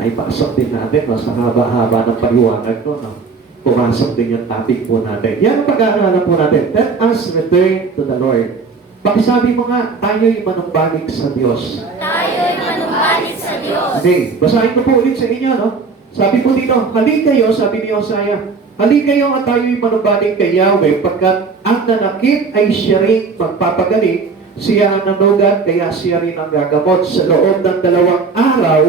ay pasok din natin, no, sa haba-haba ng paliwanag ko, no? Pumasok din yung topic po natin. Yan ang pag-aaralan po natin. Let us return to the Lord. Pakisabi mo nga, tayo'y manumbalik sa Diyos. Tayo'y manumbalik sa Diyos. Okay, basahin ko po ulit sa inyo, no? Sabi po dito, halik kayo, sabi ni Hosea, halik kayo at tayo'y manumbalik kay Yahweh, pagkat ang nanakit ay siya rin magpapagaling, siya ang nanugat, kaya siya rin ang gagamot. Sa loob ng 2 araw,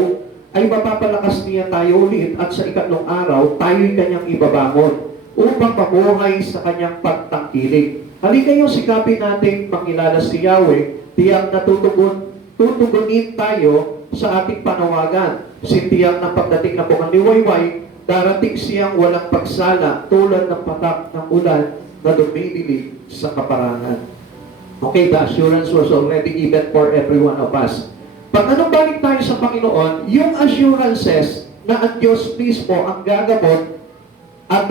ay mapapalakas niya tayo ulit, at sa 3 araw, tayo'y kanyang ibabangon, upang mamuhay sa kanyang pagtangkilik. Halik kayo, sikapin natin mangilala si Yahweh, tiyak na tutugunin tayo sa ating panawagan. Sintiyak ng pagdating na pumaliwayway, darating siyang walang pagsala, tulad ng patak ng ulan na dumidilig sa kaparangan. Okay, the assurance was already given for every one of us. Pag balik tayo sa Panginoon, yung assurances na ang Diyos mismo ang gagamot at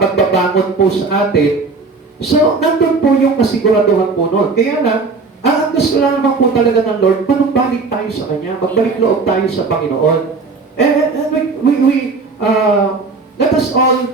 magbabangon po sa atin, so nandun po yung kasiguraduhan po noon. Kaya lang, ang gusto lamang po talaga ng Lord, manumbalik tayo sa Kanya, magbalik loob tayo sa Panginoon. And let us all,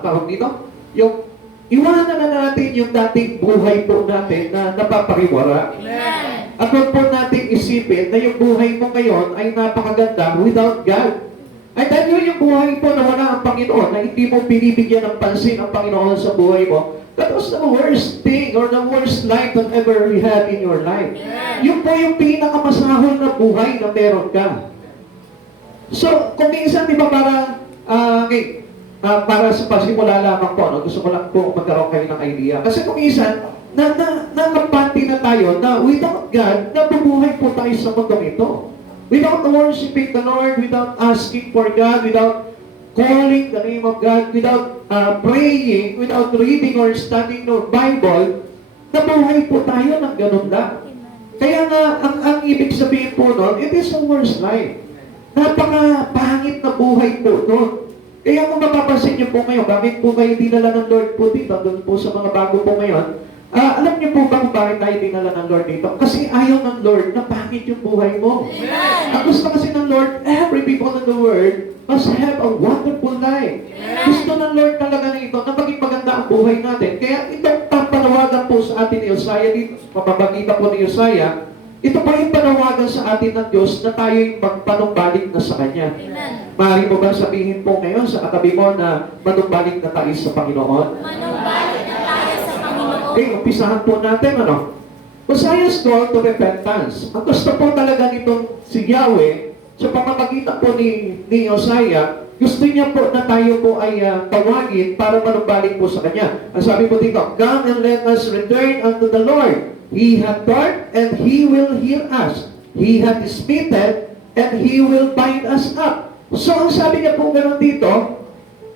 tawag dito, yung iwanan na natin yung dating buhay po natin na napapariwara. Amen. At huwag po natin isipin na yung buhay mo ngayon ay napakaganda without God. Ay dahil yung buhay po na wala ang Panginoon, na hindi mo binibigyan ng pansin ang Panginoon sa buhay mo, that was the worst thing or the worst life that ever you had in your life. Amen. Yun po yung pinakamasahol na buhay na meron ka. So, kung minsan, di ba para sa pasimula lamang po, no? Gusto ko lang po magkaroon kayo ng idea. Kasi kung minsan, nakapanti na tayo na without God, nabubuhay po tayo sa mundong ito. Without worshiping the Lord, without asking for God, without calling the name of God, without praying, without reading or studying the Bible, nabuhay po tayo ng ganun lang. Kaya nga, ang ibig sabihin po nun, it is a worst life. Napaka-pangit na buhay po nun. Kaya kung mapapansin niyo po ngayon, bakit po kayo dinala ng Lord po dito, doon po sa mga bago po ngayon, alam niyo po ba kung bakit tayo dinala ng Lord dito? Kasi ayaw ng Lord na pangit yung buhay mo. Amen. Ang gusto kasi ng Lord, every people in the world must have a wonderful life. Amen. Gusto ng Lord talaga na ito na maging maganda ang buhay natin. Kaya itong panawagan po sa atin ni Hosea dito, papabagitan po ni Hosea, ito pa yung panawagan sa atin ng Diyos na tayo'y magpanumbalik na sa Kanya. Amen. Maaari mo ba sabihin po ngayon sa katabi mo na manumbalik na tayo sa Panginoon? Manumbalik na tayo sa Panginoon. Okay, umpisahan po natin, ano? Hosea's call to repentance. Ang gusto po talaga nitong si Yahweh, sa pamamagitan po ni Hosea, gusto niya po na tayo po ay tawagin para manumbalik po sa Kanya. Ang sabi po dito, come and let us return unto the Lord. He hath taught, and He will heal us. He hath smitten, and He will bind us up. So, ang sabi niya po gano'n dito,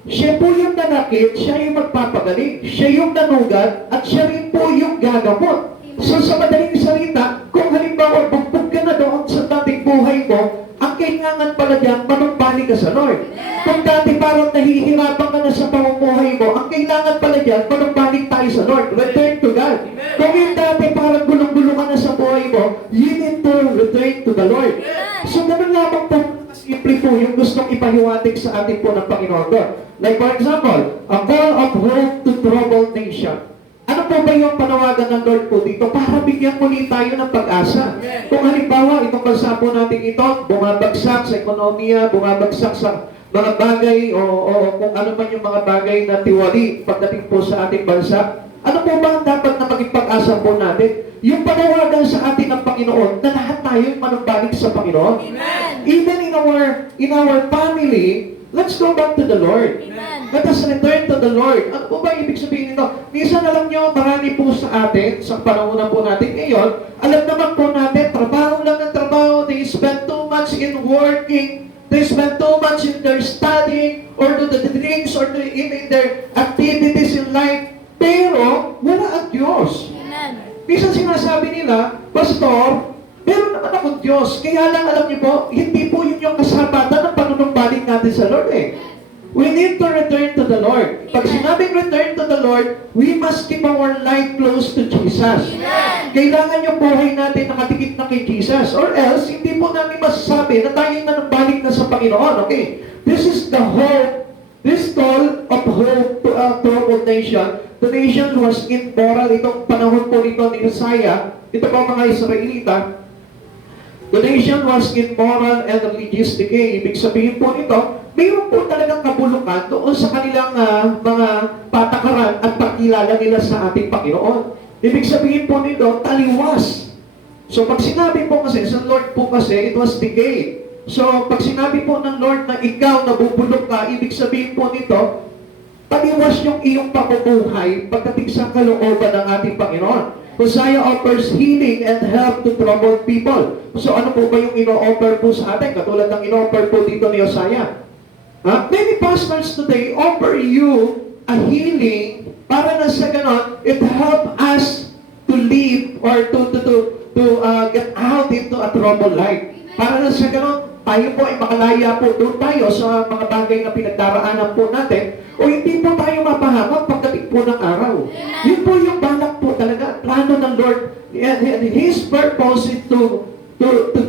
siya po yung nanakit, siya yung magpapagaling, siya yung nanugat, at siya rin po yung gagamot. So, sa madaling salita, kung halimbawa, bugbog ka na doon sa dating buhay mo, ang kailangan pala dyan, manumbalik ka sa Lord. Kung dati parang nahihirapan ka na sa pamumuhay mo, ang kailangan pala dyan, manumbalik tayo sa Lord. Return to God. Kung yung dati parang gulong-gulong ka na sa buhay mo, you need to return to the Lord. So, ganun lamang po, simple po yung gustong ipahiwatig sa atin po ng Panginoon doon. Like for example, a call of hope to troubled nation. Ano po ba yung panawagan ng Lord po dito? Para bigyan muli tayo ng pag-asa. Kung halimbawa, itong bansa po natin ito, bumabagsak sa ekonomiya, bumabagsak sa mga bagay o kung ano man yung mga bagay na tiwali pagdating po sa ating bansa, ano po ba ang dapat na maging pag-asa po natin? Yung panawagan sa atin ng Panginoon na lahat tayo manumbalik sa Panginoon. Amen. Even in our family, let's go back to the Lord. Amen. Let us return to the Lord. Ano po ba ibig sabihin nito? Minsan alam nyo, marami po sa atin, sa panahon po natin ngayon, alam naman po natin, trabaho lang ng trabaho, they spend too much in working, they spend too much in their studying, or to the drinks, or in their activities in life. Pero, wala ang Diyos. Amen. Minsan sinasabi nila, Pastor, meron naman akong Diyos. Kaya lang, alam niyo po, hindi po yun yung kasabatan ng panunumbalik natin sa Lord eh. We need to return to the Lord. Pag sinabing return to the Lord, we must keep our life close to Jesus. Amen. Kailangan yung buhay natin nakatikit na kay Jesus. Or else, hindi po namin masasabi na tayo nanumbalik Panginoon. Okay? This is the hope, this call of hope to a troubled nation. The nation was immoral. Itong panahon po nito ni Isaiah, ito po mga Israelita, the nation was immoral and religious decay. Ibig sabihin po nito, mayroon po talagang kabulukan doon sa kanilang mga patakaran at pagkilala nila sa ating Panginoon. Ibig sabihin po nito, taliwas. So pag sinabi po kasi, sa Lord po kasi, it was decay. So pag sinabi po ng Lord na ikaw nabubulok ka, ibig sabihin po nito, taliwas yung iyong pamumuhay pagdating sa kalooban ng ating Panginoon. Hosea offers healing and help to troubled people. So ano po ba yung ino-offer po sa atin? Katulad ng ino-offer po dito ni Hosea. Many pastors today offer you a healing para na sa ganon, it help us to live or to get out into a troubled life. Para na sa ganon, tayo po ay makalaya po doon tayo sa mga bagay na pinagdaraanan po natin o hindi po tayo mapahamak pagdating po ng araw. Yun po yung balak po talaga, plano ng Lord. And His purpose is to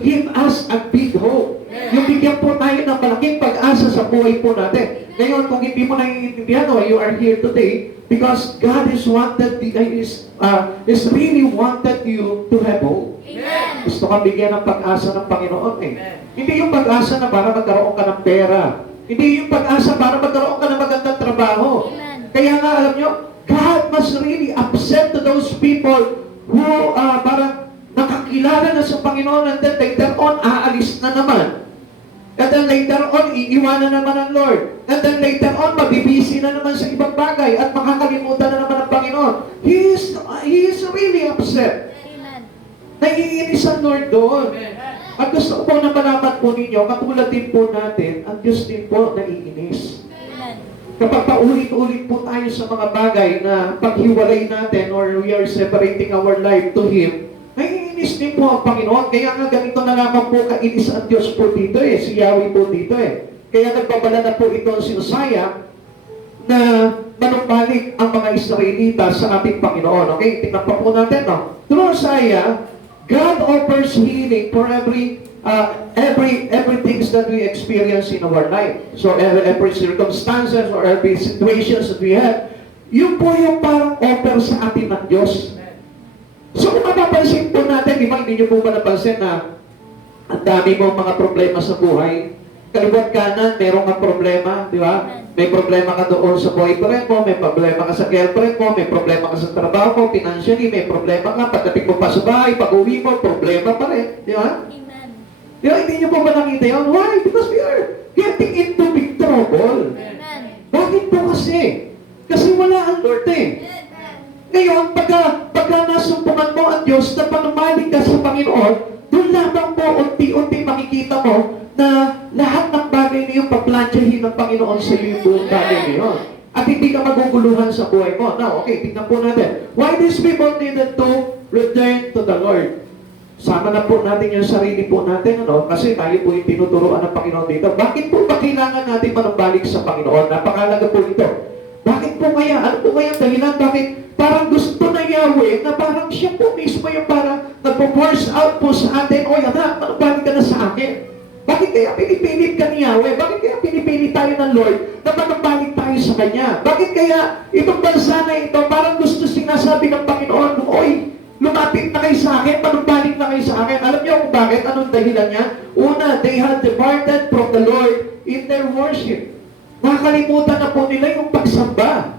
give us a big hope. Yung bigyan po tayo ng malaking pag-asa sa buhay po natin. Ngayon, kung hindi mo naiintindihan, you are here today because God is really wanted you to have hope. Amen. Gusto kang bigyan ng pag-asa ng Panginoon eh. Hindi yung pag-asa na para magkaroon ka ng pera. Hindi yung pag-asa para magkaroon ka ng magandang trabaho. Amen. Kaya nga alam nyo, God must really upset to those people who parang nakakilala na sa Panginoon and then later on, aalis na naman. And then later on, iiwanan naman ng Lord. And then later on, mabibisi na naman sa ibang bagay at makakalimutan na naman ng Panginoon. He is really upset. Amen. Naiinis ang Lord doon. At gusto ko po na malaman po ninyo, katulad din po natin, ang Diyos din po naiinis. Amen. Kapag paulit-ulit po tayo sa mga bagay na paghiwalay natin or we are separating our life to Him, naiinis din po ang Panginoon. Kaya nga ganito na naman po kainis ang Diyos po dito eh. Si Yahweh po dito eh. Kaya nagbabala na po ito si Hosea na manumbalik ang mga Israelita sa ating Panginoon. Okay? Tingnan pa po natin, no? Through Hosea, God offers healing for every things that we experience in our life. So every circumstances or every situations that we have, yun po yung parang offer sa atin ng Diyos. So kung mapapansin po natin, di ba, hindi nyo po ba napansin na ang dami mong mga problema sa buhay? Kaliwat kanan, meron kang problema, di ba? May problema ka doon sa boyfriend mo, may problema ka sa girlfriend mo, may problema ka sa trabaho mo, financially, may problema ka, pagdating mo pa sa bahay, pag-uwi mo, problema pa rin, di ba? Amen. Di ba, hindi nyo po ba nakita yun? Why? Because we are getting into big trouble. Amen. Bakit po kasi? Kasi wala ang Lord eh. Ngayon, pagka nasumpungan mo ang Diyos na panumalig ka sa Panginoon, doon lamang po unti-unti makikita mo na lahat ng bagay na yung paplansyahin ng Panginoon sa iyo yung buong bagay na yun. At hindi ka maguguluhan sa buhay mo. Now, okay, tingnan po natin. Why these people needed to return to the Lord? Sama na po natin yung sarili po natin, ano? Kasi tayo po yung tinuturuan ng Panginoon dito. Bakit po ba kailangan natin manumbalik sa Panginoon? Napakalaga po ito. Bakit po kaya? Ano po kaya ang dahilan? Bakit parang gusto na Yahweh na parang siya po mismo yung parang nagpo-force out po sa atin, o anak, manumbalik ka na sa akin. Bakit kaya pinipilit ka ni Yahweh? Bakit kaya pinipilit tayo ng Lord na manumbalik tayo sa Kanya? Bakit kaya itong bansa na ito parang gusto sinasabi ng Panginoon, oy, lumapit na kayo sa akin, manumbalik na kayo sa akin. Alam niyo kung bakit? Anong dahilan niya? Una, they had departed from the Lord in their worship. Nakalimutan na po nila yung pagsamba.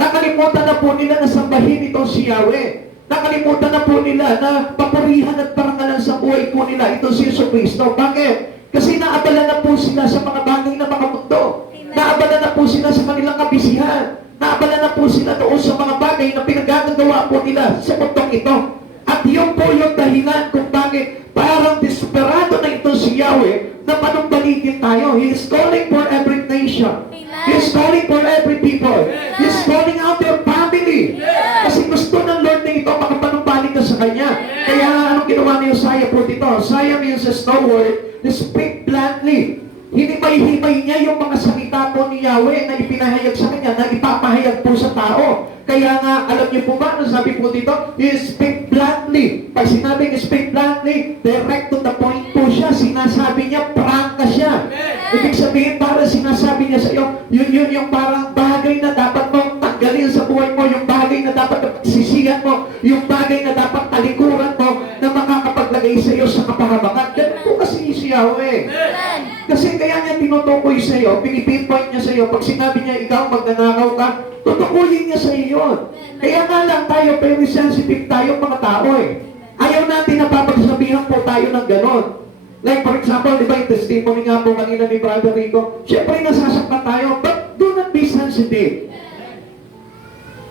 Nakalimutan na po nila na sambahin itong si Yahweh. Nakalimutan na po nila na papurihan at parangalan sa buhay po nila itong si Jesucristo. Bakit? Kasi naabala na po sila sa mga bagay na mga mundo. Naabala na po sila sa kanilang kabisihan. Naabala na po sila doon sa mga bagay na pinagagagawa po nila sa mundong ito. At yun po yung dahilan kung bakit parang desperado na ito si Yahweh na panumbalikin tayo. He is calling for every nation. He is calling for every people. He is calling out your family. Kasi gusto ng Lord na ito makapanumbalik ka sa Kanya. Kaya anong ginawa ni Hosea po dito? Hosea means a word, speak bluntly. Hinimay-himay niya yung mga salita po ni Yahweh na ipinahayag sa Kanya, na ipapahayag po sa tao. Kaya nga, alam niyo po ba, sabi po dito, speak bluntly. Pag sinabing speak bluntly, direct to the point po siya. Sinasabi niya, prangka siya. Ibig sabihin, para sinasabi niya sa iyo, yun yung parang bagay na dapat mong tanggalin sa buhay mo, yung bagay na dapat sisiyan mo, yung bagay na dapat talikuran mo, na makakapaglagay sa iyo sa kapahamakan. Ganun po kasi si Yahweh. Amen. Kasi kaya niya tinutukoy sa iyo, pinipinpoint niya sa iyo, pag sinabi niya ikaw magnanakaw ka, tutukuyin niya sa iyo yun. Kaya nga lang tayo, very sensitive tayo mga tao eh. Ayaw natin na papagsabihan po tayo ng ganon. Like for example, di ba yung testimony nga po kanina ni Brother Rico, syempre nasasaktan tayo, but do not be sensitive.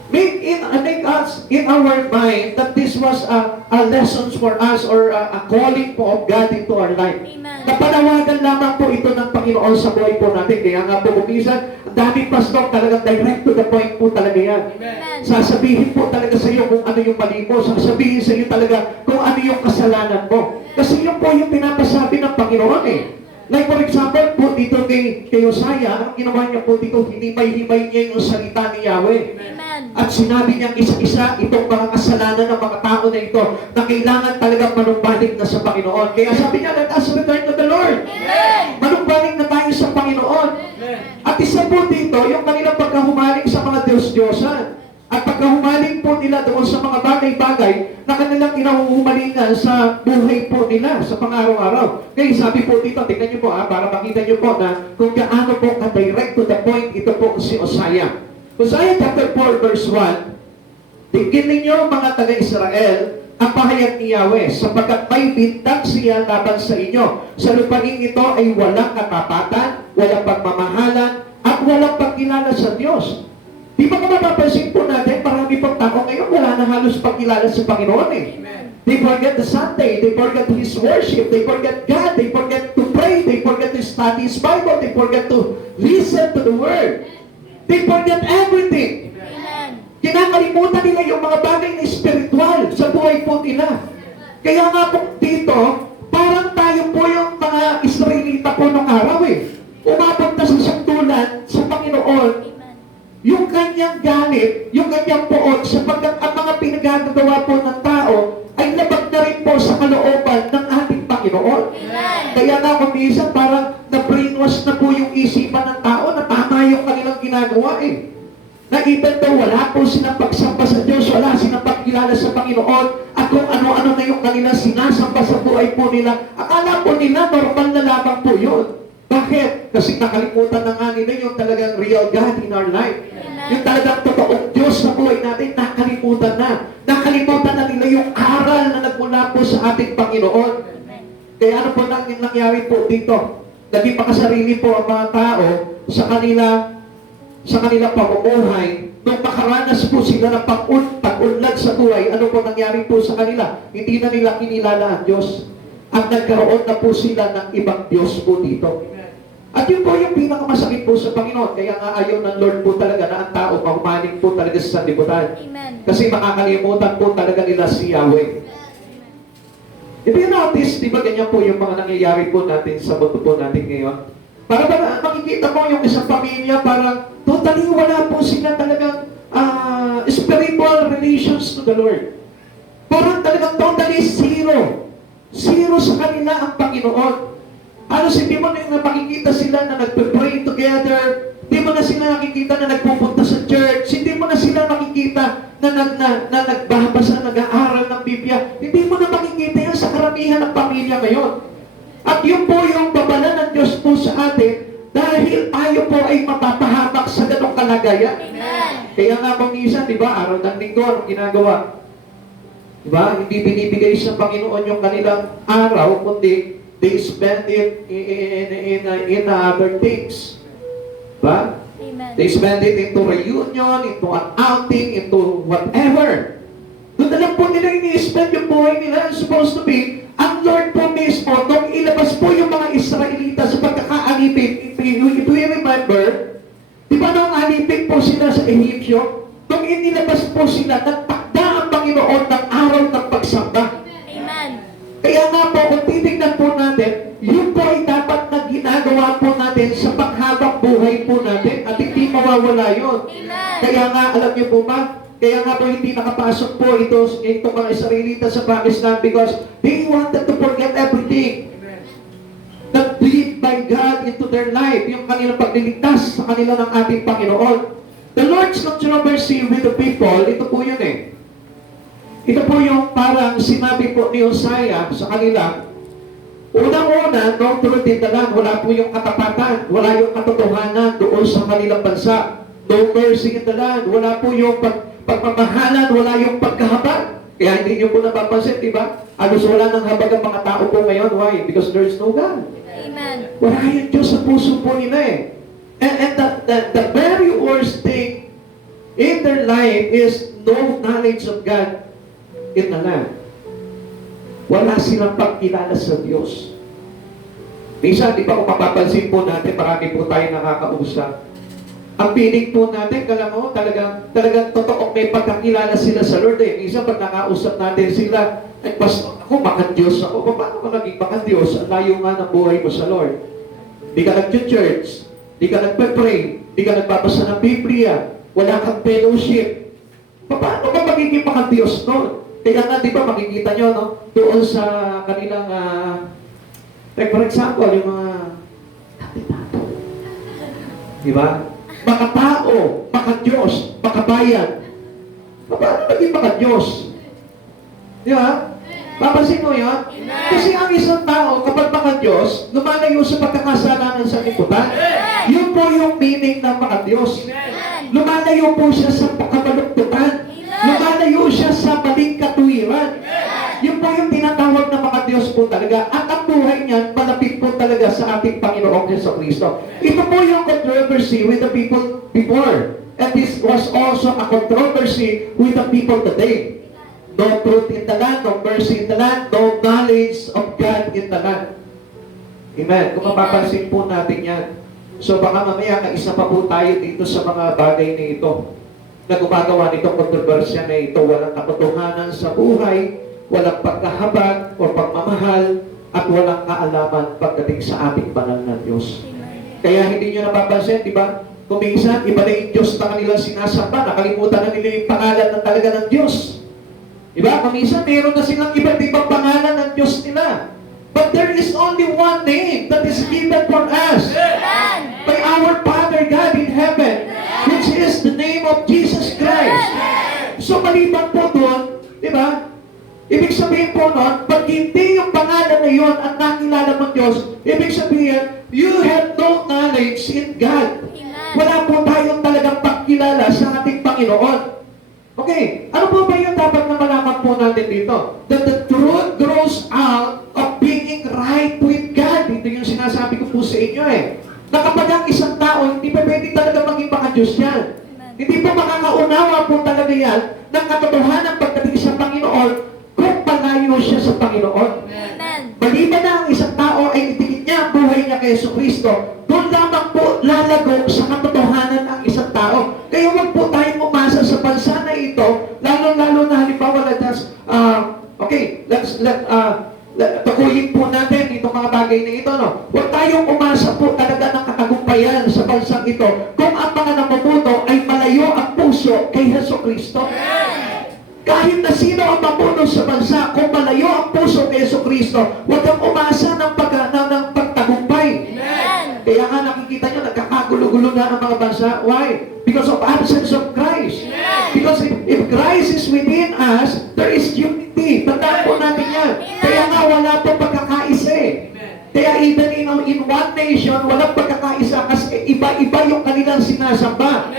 Make us in our mind that this was a lessons for us or a calling po of God into our life. Amen. Napanawagan lamang po ito ng Panginoon sa buhay po natin. Kaya nga po kumisan, ang daming pastor talagang direct to the point po talaga yan. Amen. Sasabihin po talaga sa iyo kung ano yung mali mo. Sasabihin sa iyo talaga kung ano yung kasalanan mo. Kasi yun po yung pinapasabi ng Panginoon eh. Like for example po dito kay Hosea, ang ginawa niya po dito, hinimay-himay niya yung salita ni Yahweh. Amen. At sinabi niya isa-isa itong mga kasalanan ng mga tao na ito na kailangan talagang manumbalik na sa Panginoon. Kaya sabi niya, let us return to the Lord. Amen. Manumbalik na tayo sa Panginoon. At isa po dito, yung kanilang pagkahumaling sa mga Diyos-Diyosan. At pagkahumaling po nila doon sa mga bagay-bagay na kanilang kinahuhumalingan sa buhay po nila sa pang-araw-araw. Kaya sabi po dito, tingnan niyo po para makita niyo po na kung gaano po ka-direct to the point ito po si Hosea. Hosea chapter 4 verse 1, tingnan ninyo mga taga-Israel ang pahayag ni Yahweh, sapagkat may bintag siya laban sa inyo. Sa lupain ito ay walang katapatan, walang pagmamahalan, at walang pagkilala sa Diyos. Di ba kung mapapansin po natin, marami pong tao ngayon wala na halos pagkilala sa Panginoon eh. They forget the Sunday, they forget His worship, they forget God, they forget to pray, they forget to study His Bible, they forget to listen to the Word. They forget everything. Amen. Kinakalimutan nila yung mga bagay na spiritual sa buhay po nila. Kaya nga po dito, parang tayo po yung mga Israelita po nung araw eh. Umapunta sa santulan sa Panginoon, yung kanyang galit, yung kanyang poot, sapagkat ang mga pinagagawa po ng tao ay labag na rin po sa kalooban ng ating Panginoon. Amen. Kaya nga kung minsan parang na-brainwash na po yung isipan ng tao na tama yung kanilang ginagawa eh. Na even though wala po silang pagsamba sa Diyos, wala silang pagkilala sa Panginoon, at kung ano-ano na yung kanilang sinasamba sa buhay po nila, akala po nila normal na lamang po yun. Bakit? Kasi nakalimutan na nga nila yung talagang real God in our life. Yung talagang totoong Diyos sa buhay natin, nakalimutan na. Nakalimutan na nila yung aral na nagmula po sa ating Panginoon. Kaya ano po nangyari po dito? Naging makasarili po ang mga tao sa kanila pamumuhay. Nung makaranas po sila ng pag-unlad sa buhay, ano po nangyari po sa kanila? Hindi na nila kinilala ang Diyos. At nagkaroon na po sila ng ibang Diyos po dito. At yun po yung pinakamasakit po sa Panginoon. Kaya nga ayaw ng Lord po talaga na ang tao mahumaling po talaga sa sanlibutan. Amen. Kasi makakalimutan po talaga nila si Yahweh. If you notice, di ba ganyan po yung mga nangyayari po natin sa mundo po natin ngayon? Para ba makikita mo yung isang pamilya, parang totally wala po sila talagang spiritual relations to the Lord. Parang talagang totally zero. Zero sa kanila ang Panginoon. Halos hindi mo na makikita sila na nagpe-pray together. Hindi mo na sila nakikita na nagpupunta sa church. Hindi mo na sila makikita na nagbabasa, nag-aaral ng Biblia. Hindi mo na makikita yan sa karamihan ng pamilya ngayon. At yun po yung babala ng Diyos po sa atin dahil tayo po ay mapapahamak sa ganong kalagayan. Amen. Kaya nga kung minsan, di ba, araw ng linggo, anong ginagawa? Di ba? Hindi binibigay sa Panginoon yung kanilang araw, kundi they spend it in other things. Ba? Amen. They spend it into reunion, into an outing, into whatever. Doon na lang po nila ini-spend yung buhay nila. It's supposed to be, ang Lord po mismo, nung ilabas po yung mga Israelita sa pagkakaalipin, if we remember, di ba nung alipin po sila sa Egyptio, nung inilabas po sila, nagtakda ang Panginoon ng araw ng pagsamba. Amen. Kaya nga po, kung titignan po natin, yun po ay dapat na ginagawa po natin sa panghabang buhay po natin at hindi mawawala yun. Amen. Kaya nga, alam niyo po ba, kaya nga po hindi nakapasok po itong mga Israelita sa Promised Land because they wanted to forget everything. That believed by God into their life, yung kanilang pagliligtas sa kanila ng ating Panginoon. The Lord's controversy with the people, ito po yun eh. Ito po yung parang sinabi po ni Hosea sa kanila, unang-una, no truth in the land, wala po yung katapatan, wala yung katotohanan doon sa kanilang bansa. No mercy in the land, wala po yung pagmamahalan, wala yung pagkahabag. Kaya hindi nyo po napapansin, di ba? Halos wala ng habag ang mga tao po ngayon. Why? Because there is no God. Amen. Wala yung Diyos sa puso po nila eh. And the very worst thing in their life is no knowledge of God in the land. Wala silang pagkilala sa Diyos. Minsan, di ba kung mapapansin po natin, marami po tayo nakakausap. Ang piling po natin, kala mo, talagang totoo may pagkakilala sila sa Lord eh. Minsan, pag nakausap natin sila, ay, Pastor, ako, baka Diyos ako. Paano ka naging baka Diyos? Ang layo nga ng buhay mo sa Lord. Di ka nag-church, di ka nagpe-pray, di ka nagbabasa ng Biblia, wala kang fellowship. Paano ka magiging baka Diyos noon? Kaya nga, di ba, makikita nyo, no? Doon sa kanilang, like for example, yung mga kandidato. Di ba? Baka tao, baka Diyos, baka bayan. Paano naging baka Diyos? Di ba? Papansin mo yan? Kasi ang isang tao, kapag baka Diyos, lumalayo sa pagkakasalanan sa liputan. Yun po yung meaning ng baka Diyos. Lumalayo po siya sa kabaluktutan. Lumalayo siya sa maling katuwiran. Yun po yung tinatawag na mga Diyos po talaga. At ang buhay niyan, malapit po talaga sa ating Panginoong Jesucristo. Ito po yung controversy with the people before. And this was also a controversy with the people today. No truth in the land, no mercy in the land, no knowledge of God in the land. Amen. Kung mapapansin po natin yan. So baka mamaya kaisa pa po tayo dito sa mga bagay na ito na gumagawa nitong kontrobersya na ito. Walang katotohanan sa buhay, walang pagkahabag o pagmamahal, at walang kaalaman pagdating sa ating banal na Diyos. Kaya hindi nyo napapansin, di ba? Kung minsan, iba na yung Diyos na kanilang sinasamba, nakalimutan na nila yung pangalan na talaga ng Diyos. Di ba? Kung minsan, meron na silang iba't ibang pangalan ng Diyos nila. But there is only one name that is given for us by our Father God in heaven, which is the name of Jesus Christ. So, maliban po doon, di ba? Ibig sabihin po nun, pag hindi yung pangalan na yun at nakilala mong Diyos, ibig sabihin, you have no knowledge in God. Wala po tayong talagang pagkilala sa ating Panginoon. Okay, ano po ba yung dapat na malaman po natin dito? That the truth grows out of being right with God. Ito yung sinasabi ko po sa inyo eh. Na kapag ang isang tao, hindi pa pwede talaga maging baka Diyos yan. Hindi po makakaunawa po talaga yan ng katotohanan pagdating sa Panginoon kung palayo siya sa Panginoon. Amen. Maliban na ang isang tao ay itigit niya ang buhay niya kay Jesucristo, doon lamang po lalago sa katotohanan ang isang tao. Kaya huwag po tayong umasa sa bansa na ito, lalo-lalo na halimbawa, tukuyin po natin itong mga bagay na ito, no? Huwag tayong umasa po talaga ng katagumpayan sa bansang ito kung ang mga namumuno ay malayo ang puso kay Jesucristo. Kahit na sino ang mamuno sa bansa, kung malayo ang puso kay Jesucristo, huwag kang umasa ng pagtagumpay. Kaya nga nakikita nyo, nagkakagulo-gulo na ang mga bansa. Why? Because of absence of Christ. Because if Christ is within us, there is unity. Tandaan po natin yan. Kaya nga wala po pagkakaisa eh. Kaya even in one nation, walang pagkakaisa kasi iba-iba yung kanilang sinasamba.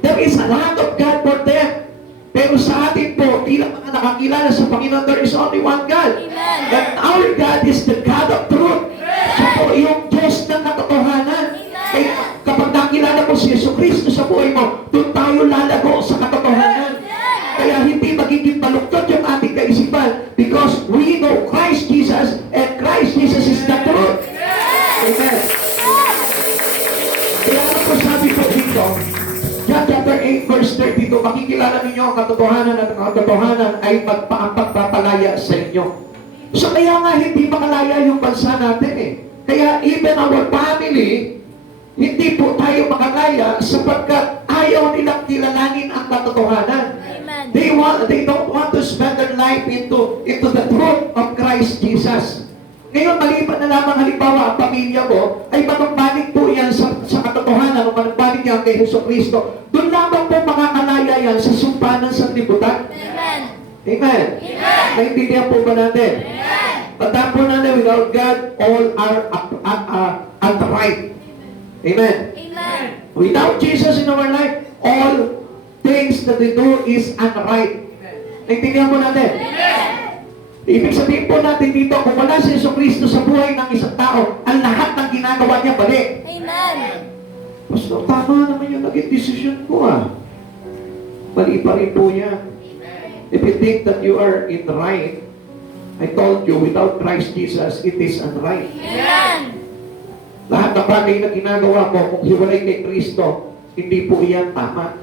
There is a lot of God for them. Pero sa atin po, bilang mga nakakilala sa Panginoon, there is only one God. And our God is the God of truth. Siya po yung Diyos ng katotohanan. Kaya kapag nakilala mo si Jesucristo sa buhay mo, doon tayo lalago sa katotohanan. Kaya hindi magiging baluktot yung ating kaisipan because we know Christ Jesus and Christ Jesus is the truth. Amen. Kaya ano po sabi ko dito? John chapter 8 verse 32, makikilala ninyo ang katotohanan at ang katotohanan ay magpapalaya sa inyo. So kaya nga hindi makalaya yung bansa natin eh. Kaya even our family, hindi po tayo makalaya sapagkat ayaw nilang kilalanin ang katotohanan. They don't want to spend their life into the truth of Christ Jesus. Ngayon, maliban na lamang halimbawa ang pamilya mo, ay kay Jesucristo, doon lamang po makakalaya yan sa sumpa ng sanlibutan. Amen. Amen. Amen. Naintindihan po ba natin? Amen. Tandaan po natin, without God, all are upright. Amen. Amen. Without Jesus in our life, all things that we do is unright. Naintindihan po natin? Amen. Ibig sabihin po natin dito, kung wala si Jesucristo sa buhay ng isang tao, ang lahat ng ginagawa niya bali. Amen. Pastor, tama naman yung naging decision ko Mali pa rin po yan. If you think that you are in right, I told you, without Christ Jesus, it is unright. Amen. Lahat ng bagay na ginagawa mo, kung hiwalay kay Kristo, hindi po iyan tama.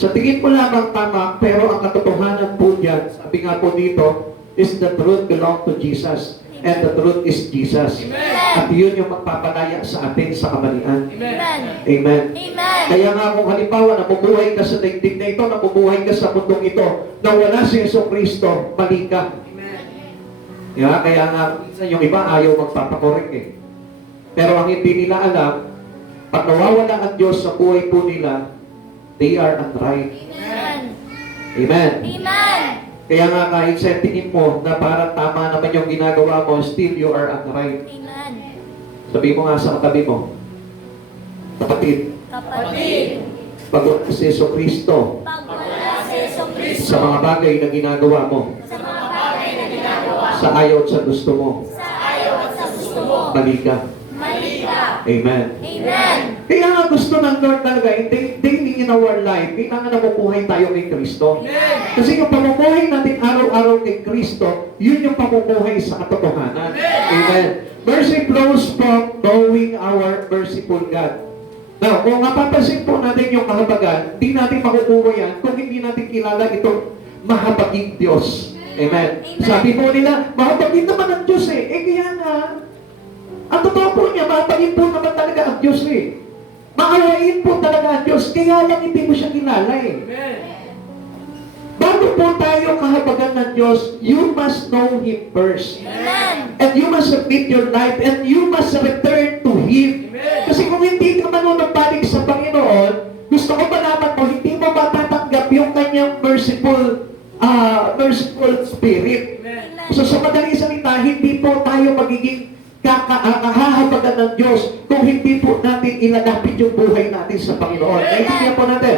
Sa tingin mo lamang tama, pero ang katotohanan po dyan, sabi nga po dito, is the truth belong to Jesus. And the truth is Jesus. At yun yung magpapalaya sa atin sa kamalian. Amen. Amen. Amen. Kaya nga kung halimbawa nabubuhay ka sa daigdig na ito, nabubuhay ka sa mundong ito, na wala si Jesucristo, mali ka. Kaya nga, minsan yung iba ayaw magpapakorek Pero ang hindi nila alam, pag nawawala ang Diyos sa buhay po nila, they are unright. Amen. Amen. Amen. Kaya nga kahit sa tingin mo na parang tama naman yung ginagawa mo, still you are unright. Amen. Sabi mo nga sa katabi mo, kapatid, Kapatid, pag wala si Jesucristo pag wala si Jesucristo sa mga bagay na ginagawa mo, sa mga bagay na ginagawa, sa ayaw at sa gusto mo, sa ayaw at sa gusto mo, mali ka. mali ka. Amen. Amen. Kaya nga gusto ng Lord talaga, daily in our life, kailangan na mabuhay tayo kay Kristo. Kasi yung pamumuhay natin araw-araw kay Kristo, yun yung pamumuhay sa katotohanan. Amen. Mercy flows from knowing our merciful God. Now, kung mapapansin po natin yung kahabagan, hindi natin makukuha yan kung hindi natin kilala itong mahabaging Diyos. Amen. Sabi po nila, mahabagin naman ang Diyos kaya nga, ang totoo po niya, mahabagin po naman talaga ang Diyos Maawain po talaga ang Diyos, kaya lang hindi mo siya kilala Bago po tayo kahabagan ng Diyos, you must know Him first. Amen. And you must submit your life and you must return to Him. Kasi kung hindi ka manunumbalik sa Panginoon, gusto ko malaman mo, hindi mo matatanggap yung kanyang merciful spirit. So sa madaling salita, hindi po tayo magiging kahahabagan ng Diyos kung hindi po natin ilalapit yung buhay natin sa Panginoon. Naintindihan po natin.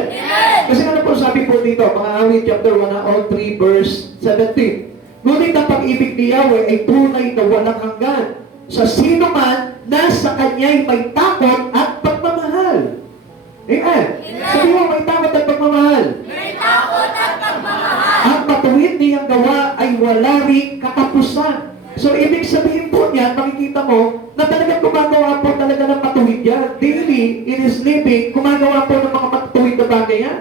Kasi ano po sabi po dito, mga awit chapter 103 verse 17. Ngunit ang pag-ibig ni Yahweh ay tunay na walang hanggan sa sino man na sa Kanya'y may takot at pagmamahal. Amen. Sabi mo, may takot at pagmamahal. May takot at pagmamahal. Ang matuwid niyang gawa ay wala ring katapusan. So, ibig sabihin po niyan, makikita mo, na talagang gumagawa po talaga ng matuwid yan. Daily, in his living, gumagawa po ng mga matuwid na bagay yan.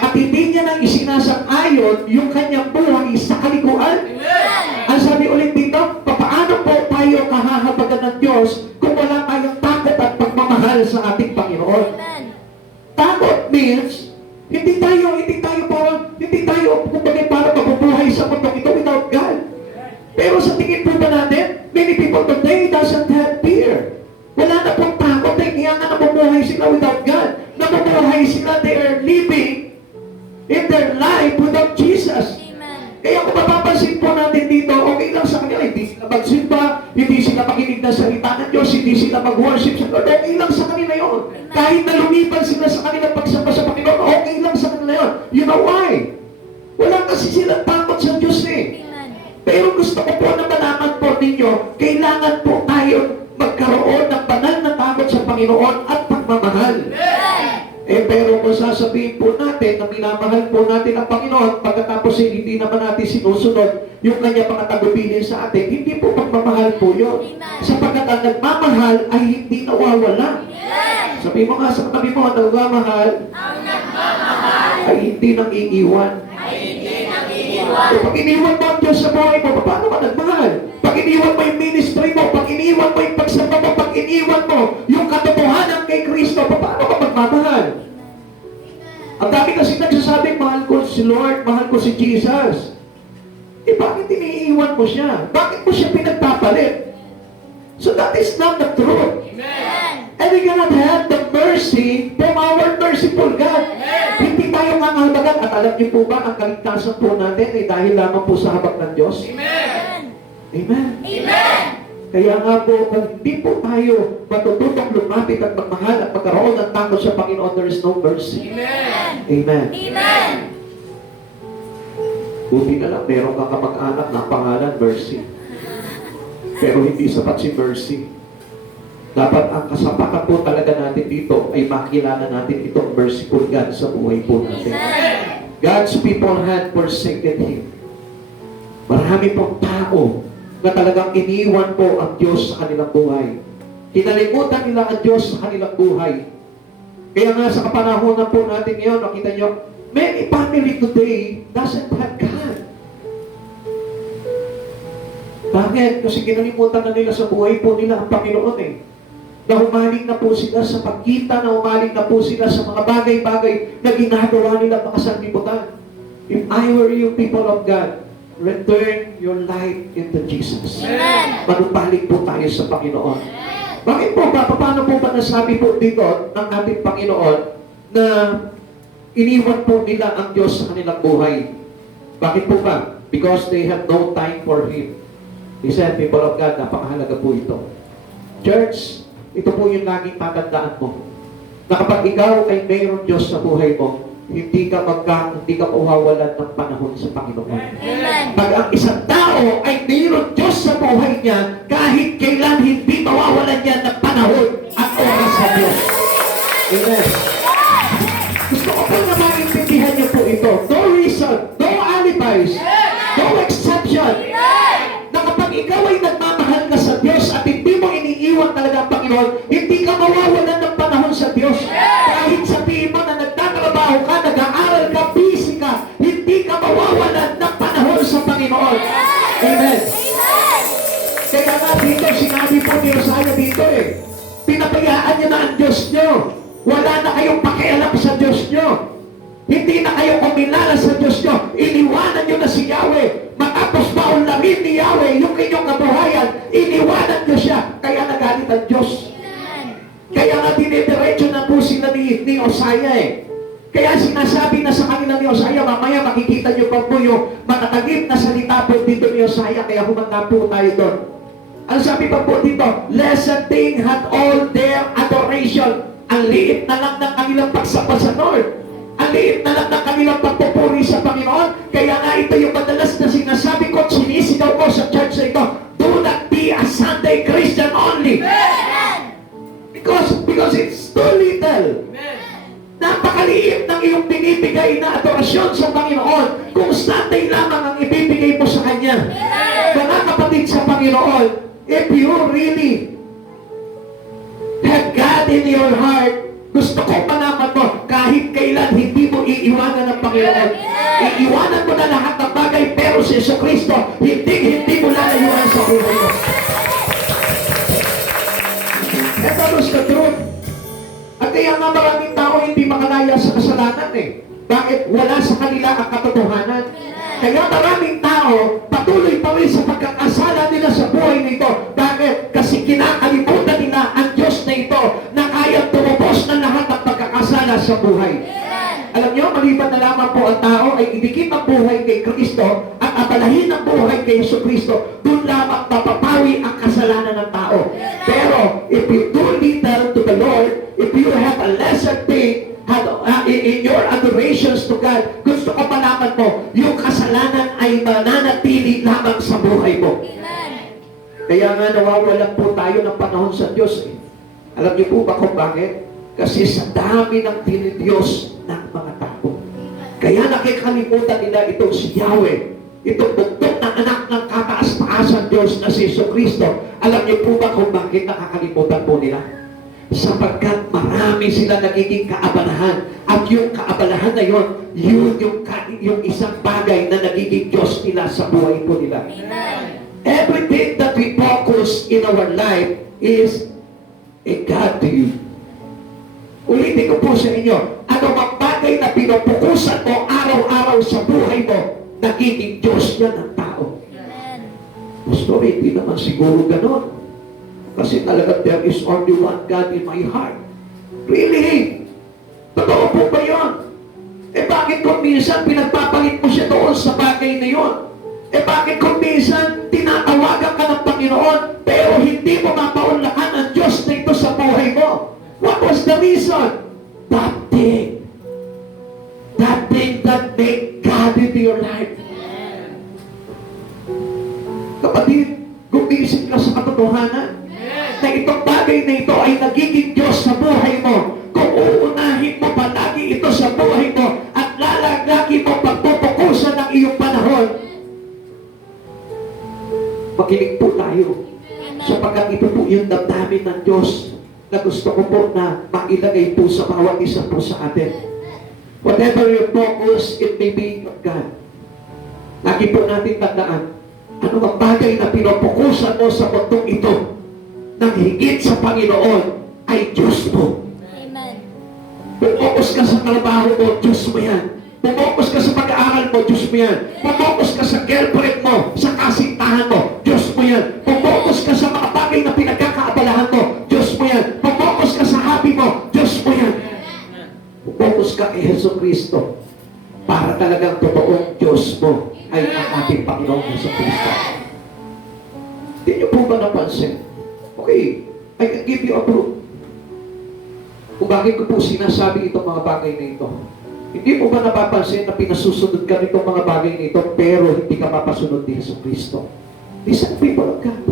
At hindi niya nang isinasang-ayon yung kanyang buhay sa kalikuan. Ang sabi ulit dito, paano po tayo kahahabagan ng Diyos kung wala tayong takot at pagmamahal sa ating Panginoon? Takot means, hindi tayo, kumbaga para mabubuhay sa mundong ito without God. Pero sa tingin po ba natin, many people today doesn't have fear. Wala na pong takot, kaya nga nabubuhay sila without God. Nabubuhay sila, they are living in their life without Jesus. Kaya kung mapapansin po natin dito, okay lang sa kanila, hindi sila magsimba, hindi sila makinig ng salita ng Diyos, hindi sila mag-worship sa Lord, okay lang sa kanila yun. Kahit na lumipan sila sa kanilang pagsamba sa Panginoon, okay lang sa kanila yun. You know why? Wala kasi sila takot sa Diyos Pero gusto ko po na malaman po ninyo, kailangan po tayo magkaroon ng banal na takot sa Panginoon at pagmamahal. Pero kung sasabihin po natin na minamahal po natin ang Panginoon, pagkatapos hindi naman natin sinusunod yung kanya mga tagubilin sa atin, hindi po pagmamahal po yun. Sapagkat ang nagmamahal ay hindi nawawala. Sabi mo nga sa katabi mo, ang nagmamahal ay hindi nang iiwan. Pag iniwan mo ang Diyos sa buhay mo, paano ka nagmahal? Pag iniwan mo yung ministry mo, pag iniwan mo yung pagsamba mo, pag iniwan mo yung katotohanan kay Kristo, paano ka magmamahal? Ang dami kasi nagsasabi, mahal ko si Lord, mahal ko si Jesus. Bakit iniiwan mo siya? Bakit mo siya pinagpapalit? So that is not the truth. And we cannot have the mercy mercy from our merciful God. Hindi tayo nangangalagan. At alam niyo po ba, ang kaligtasan po natin ay dahil lamang po sa habag ng Diyos? Amen. Amen. Amen. Kaya nga po, kung hindi po tayo matututong lumapit at magmahal at magkaroon ng takot sa Panginoon, there is no mercy. Amen. Amen. Amen. Buti na lang, meron kang kamag-anak na pangalan, Mercy. Pero hindi sapat si Mercy. Dapat ang kasapatan po talaga natin dito ay makilala natin itong merciful God sa buhay po natin. Amen. God's people had forsaken Him. Marami pong tao na talagang iniwan po ang Diyos sa kanilang buhay. Kinalimutan nila ang Diyos sa kanilang buhay. Kaya nga sa kapanahonan po natin ngayon, nakita nyo, many family today doesn't have God. Bakit? Kasi kinalimutan na nila sa buhay po nila ang Panginoon eh. Na humaling na po sila sa pagkita, na humaling na po sila sa mga bagay-bagay na ginagawa nila mga sanlibutan. If I were you, people of God, return your life into Jesus. Amen. Manumbalik po tayo sa Panginoon. Bakit po ba? Paano po ba nasabi po dito ng ating Panginoon na iniwan po nila ang Diyos sa kanilang buhay? Bakit po ba? Because they have no time for Him. He said, people of God, napakahalaga po ito. Church, ito po yung laging tatandaan mo. Na kapag ikaw ay mayroong Diyos sa buhay mo, hindi ka mawawalan ng panahon sa Panginoon. Amen. Pag ang isang tao ay mayroong Diyos sa buhay niya, kahit kailan hindi mawawalan niya ng panahon at oras sa Diyos. Amen. Gusto ko po na maintindihan niyo po ito. No reason, no alibis, no exception. Na kapag ikaw ay nagmamahal na sa Diyos at hindi mo iniiwan talaga ang Panginoon, hindi ka mawawalan ng panahon sa Diyos. Kahit sabihin mo na nagtatrabaho ka, nag-aaral ka, busy ka, hindi ka mawawalan ng panahon sa Panginoon. Amen. Kaya nga dito, sinabi po ni Josiah dito eh, pinabayaan niyo na ang Diyos niyo. Wala na kayong pakialam sa Diyos niyo. Hindi na kayo kumilala sa Diyos niyo. Iniwanan niyo na si Yahweh. Matapos maulamin ni Yahweh yung inyong kabuhayan, iniwanan niyo siya. Kaya nagalit ang Diyos. Kaya nga dinidiretso na po sila ni Josiah eh. Kaya sinasabi na sa kanila ni Josiah, mamaya makikita niyo pa po yung matatagip na salita po dito ni Josiah. Kaya humanda po tayo doon. Ang sabi pa po dito, lesser thing had all their adoration. Ang liit na lang ng kanilang pagsapa sa Lord. Ang liit na lang ng kanilang pagpupuri sa Panginoon. Kaya nga ito yung madalas na sinasabi ko at sinisigaw ko sa church na ito, do not be a Sunday Christian only. Because it's too little. Napakaliit ng iyong binibigay na adorasyon sa Panginoon kung Sunday lamang ang ibibigay mo sa Kanya. Mga kapatid sa Panginoon, if you really have God in your heart, gusto ko malaman mo, kahit kailan hindi mo iiwanan ng Panginoon. Iiwanan mo na lahat ng bagay, pero si Jesucristo, hindi mo lalayuan sa buhay mo. Ito is the truth. At kaya nga maraming tao hindi makalaya sa kasalanan eh. Bakit? Wala sa kanila ang katotohanan. Kaya maraming tao patuloy pa rin sa pagkakasala nila sa buhay nito. Bakit? Kasi kinakalimutan nila ang Diyos na ito na kaya tumubos ng lahat ng pagkakasala sa buhay. Alam niyo, maliban na lamang po ang tao ay idikit ang buhay kay Kristo at abalahin ang buhay kay Jesucristo, doon lamang mapapawi ang kasalanan ng tao. Pero, if you do little to the Lord, if you have a lesser thing, in your adorations to God, gusto ko malaman mo, yung kasalanan ay mananatili lamang sa buhay mo. Kaya nga nawawalan po tayo ng panahon sa Diyos. Alam niyo po ba kung bakit? Kasi sa dami ng dinidiyos ng mga tao. Kaya nakikalimutan nila itong si Yahweh, itong bugtong ng anak ng kataas-taasan Diyos na si Jesucristo. Alam niyo po ba kung bakit nakakalimutan po nila? Sapagkat marami sila nagiging kaabalahan. At yung kaabalahan na yun, yung isang bagay na nagiging Diyos nila sa buhay po nila. Everything that we focus in our life is a God to you. Ulitin ko po sa inyo, ano mang bagay na pinupukusan mo araw-araw sa buhay mo, nagiging Diyos yan ng tao. Pastor, hindi naman siguro ganon. Kasi talaga there is only one God in my heart. Really? Totoo po ba yun? Eh bakit kung minsan pinagpapalit mo siya doon sa bagay na yun? Eh bakit kung minsan tinatawagan ka ng Panginoon pero hindi mo mapaunlakan ang Diyos na ito sa buhay mo? What was the reason? That thing. That thing that made God into your life. Kapatid, gumising ka sa katotohanan na itong bagay na ito ay nagiging Diyos sa buhay mo. Kung uunahin mo palagi ito sa buhay mo at lalagi mo pagpupukusan ng iyong panahon, makinig po tayo sapagkat ito po yung damdamin ng Diyos na gusto ko po na mailagay po sa bawat isa po sa atin. Whatever your focus, it may be of God. Lagi po natin tandaan, ano ang bagay na pinopokusan mo sa mundong ito nang higit sa Panginoon ay Diyos mo. Amen. Pumokus ka sa trabaho mo, Diyos mo yan. Pumokus ka sa pag-aaral mo, Diyos mo yan. Pumokus ka sa girlfriend mo, sa kasintahan mo, Diyos mo yan. Pumokus ka sa mga bagay na pinagkakaabalahan mo, Diyos mo yan. Pumokus ka sa hobby mo, Diyos mo yan. Pumokus ka kay Hesus Kristo para talagang totoong Diyos mo ay ang ating Panginoong Hesus Kristo. Hindi niyo po ba napansin? Okay, I can give you a proof. Kung bakit ko po sinasabi itong mga bagay na ito. Hindi mo ba napapansin na pinasusunod ka nitong mga bagay na ito pero hindi ka mapasunod ni Hesus Kristo? Listen, people of God.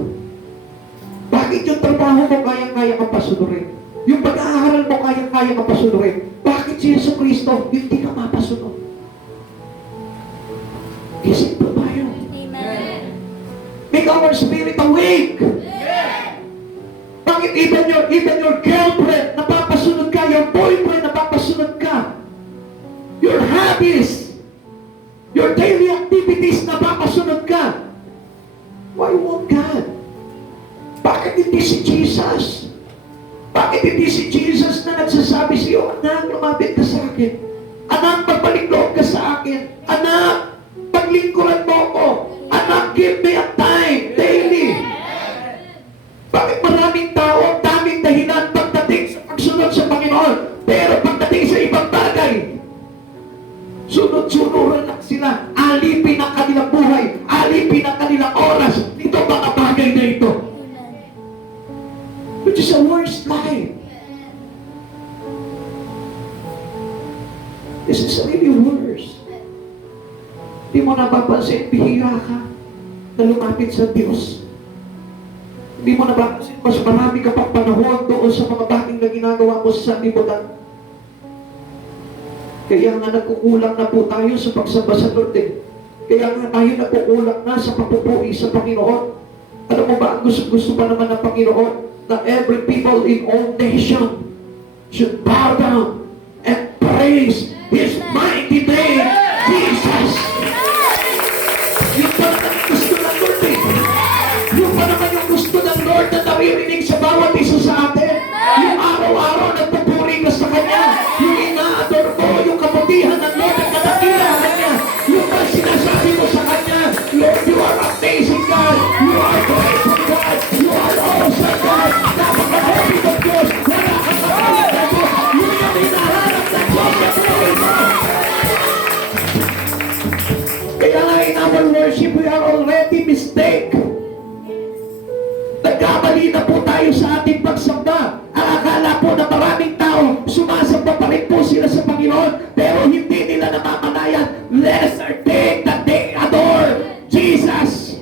Bakit yung trabaho mo kayang-kaya kang pasunurin? Yung pag-aaral mo kayang-kaya kang pasunurin? Bakit si Hesus Kristo hindi ka mapasunod? Isip po tayo. Amen. Make our spirit awake. Bakit even your girlfriend napapasunod ka, your boyfriend napapasunod ka, your hobbies, your daily activities napapasunod ka? Why won't God? Bakit hindi si Jesus? Bakit hindi si Jesus na nagsasabi sa iyo, anak, lumapit ka sa akin. Anak, pagbalik loob ka sa akin. Anak, paglingkuran mo ako. Anak, give me a time daily. Bakit maraming tao, daming dahilan pagdating sa pagsunod sa Panginoon, pero pagdating sa ibang bagay, sunod-sunuran lang sila, alipin ang kanilang buhay, alipin ang kanilang oras, ito mga bagay na ito. Which is a worst life. This is really worse. Hindi mo napapansin, bihira ka na lumapit sa Diyos. Hindi mo napapansin, mas marami ka pang panahon doon sa mga bagay na ginagawa mo sa sanlibutan. Kaya nga nagkukulang na po tayo sa pagsamba sa Lord eh. Kaya nga tayo nagkukulang na sa papupuri sa Panginoon. Alam mo ba, ang gusto pa naman ng Panginoon na every people in all nation should bow down and praise His mighty name, Jesus. Yung pa naman yung gusto ng Lord eh. Yung pa naman yung gusto ng Lord na naririnig sa bawat isa sa atin. Yung araw-araw nagpupuri ka sa Kanya. Yung ina-adore mo, yung kabutihan ng Lord at kadakilahan niya. Yung pa sinasabi mo sa Kanya, Lord, you are amazing God. You are grateful God. You are awesome God. Napaka-happy ng Diyos. Wala kang kapalit na Diyos. Yun yung hinahanap ng Diyos sa buhay mo. Kaya nga in our worship, we are already mistake. Nagkamali na po tayo sa ating pagsamba. Ang akala po na maraming tao, sumasamba pa rin po sila sa Panginoon, pero hindi nila namamalayan. Lesser thing that they adore Jesus.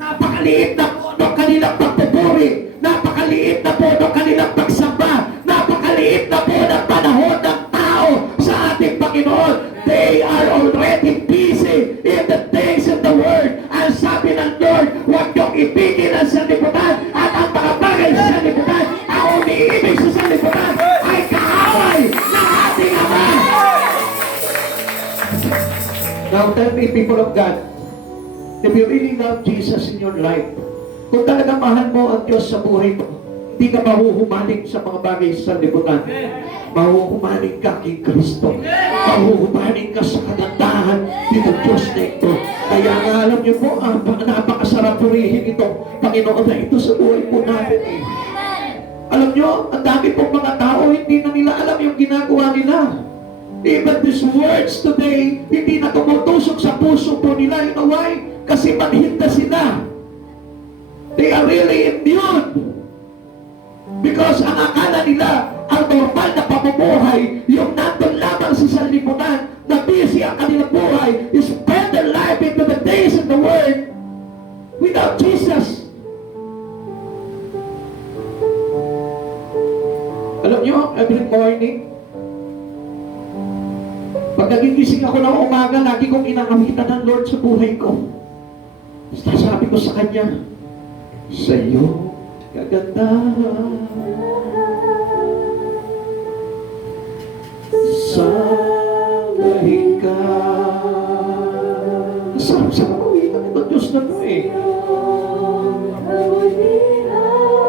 Napakaliit na po ng kanilang pagpupuri. Napakaliit na po ng kanilang pagsamba. Napakaliit na po ng panahon ng tao sa ating Panginoon. They are already busy in the things of the Word. Ang sabi ng Lord, huwag niyong ipigil ang sanlibutan at ang mga bagay sa sanlibutan. Ang umiibig sa sanlibutan ay kaaway ng ating Ama. Now tell me, people of God, if you really love Jesus in your life, kung talagang mahal mo ang Diyos sa buhay mo, hindi ka mahuhumaling sa mga bagay sa sanlibutan. Mahuhumaling ka kay Kristo. Mahuhumaling ka sa kagandahan ng Diyos na ito. Kaya nga alam niyo po, napakasarap purihin ito, Panginoon na ito sa buhay po natin eh. Alam niyo, ang dami pong mga tao ginagawa nila. Even these words today, hindi na tumutusok sa puso po nila. You know why? Kasi manhinta sila. They are really immune. Because ang akala nila, ang normal na pamumuhay, yung nandun lamang sa sanlibutan, na busy ang kanilang buhay, is spend their life into the days in the Word without Jesus. Alam nyo, every morning, pag nagigising ako ng umaga, lagi kong inaawitan ng Lord sa buhay ko. Sabi ko sa Kanya, sa iyo, kagandahan, sa lahing ka. Sarap-sarap awitan ito, Diyos na ito eh.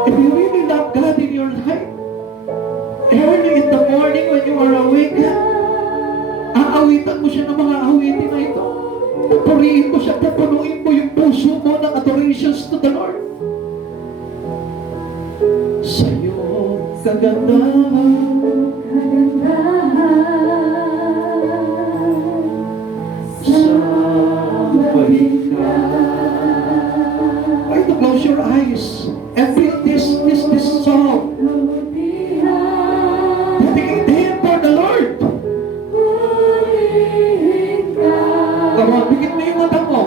If you really love God in your life, early in the morning when you are awake, aawitan mo siya ng mga awitin na ito. Pupurihin mo siya, pupunuin mo yung puso mo ng adorations to the Lord. Sa iyong kagandahan, sa bahing ka. Try to close your eyes and feel this song. Dedicate Him for the Lord. Come on, bigit mo yung mata mo.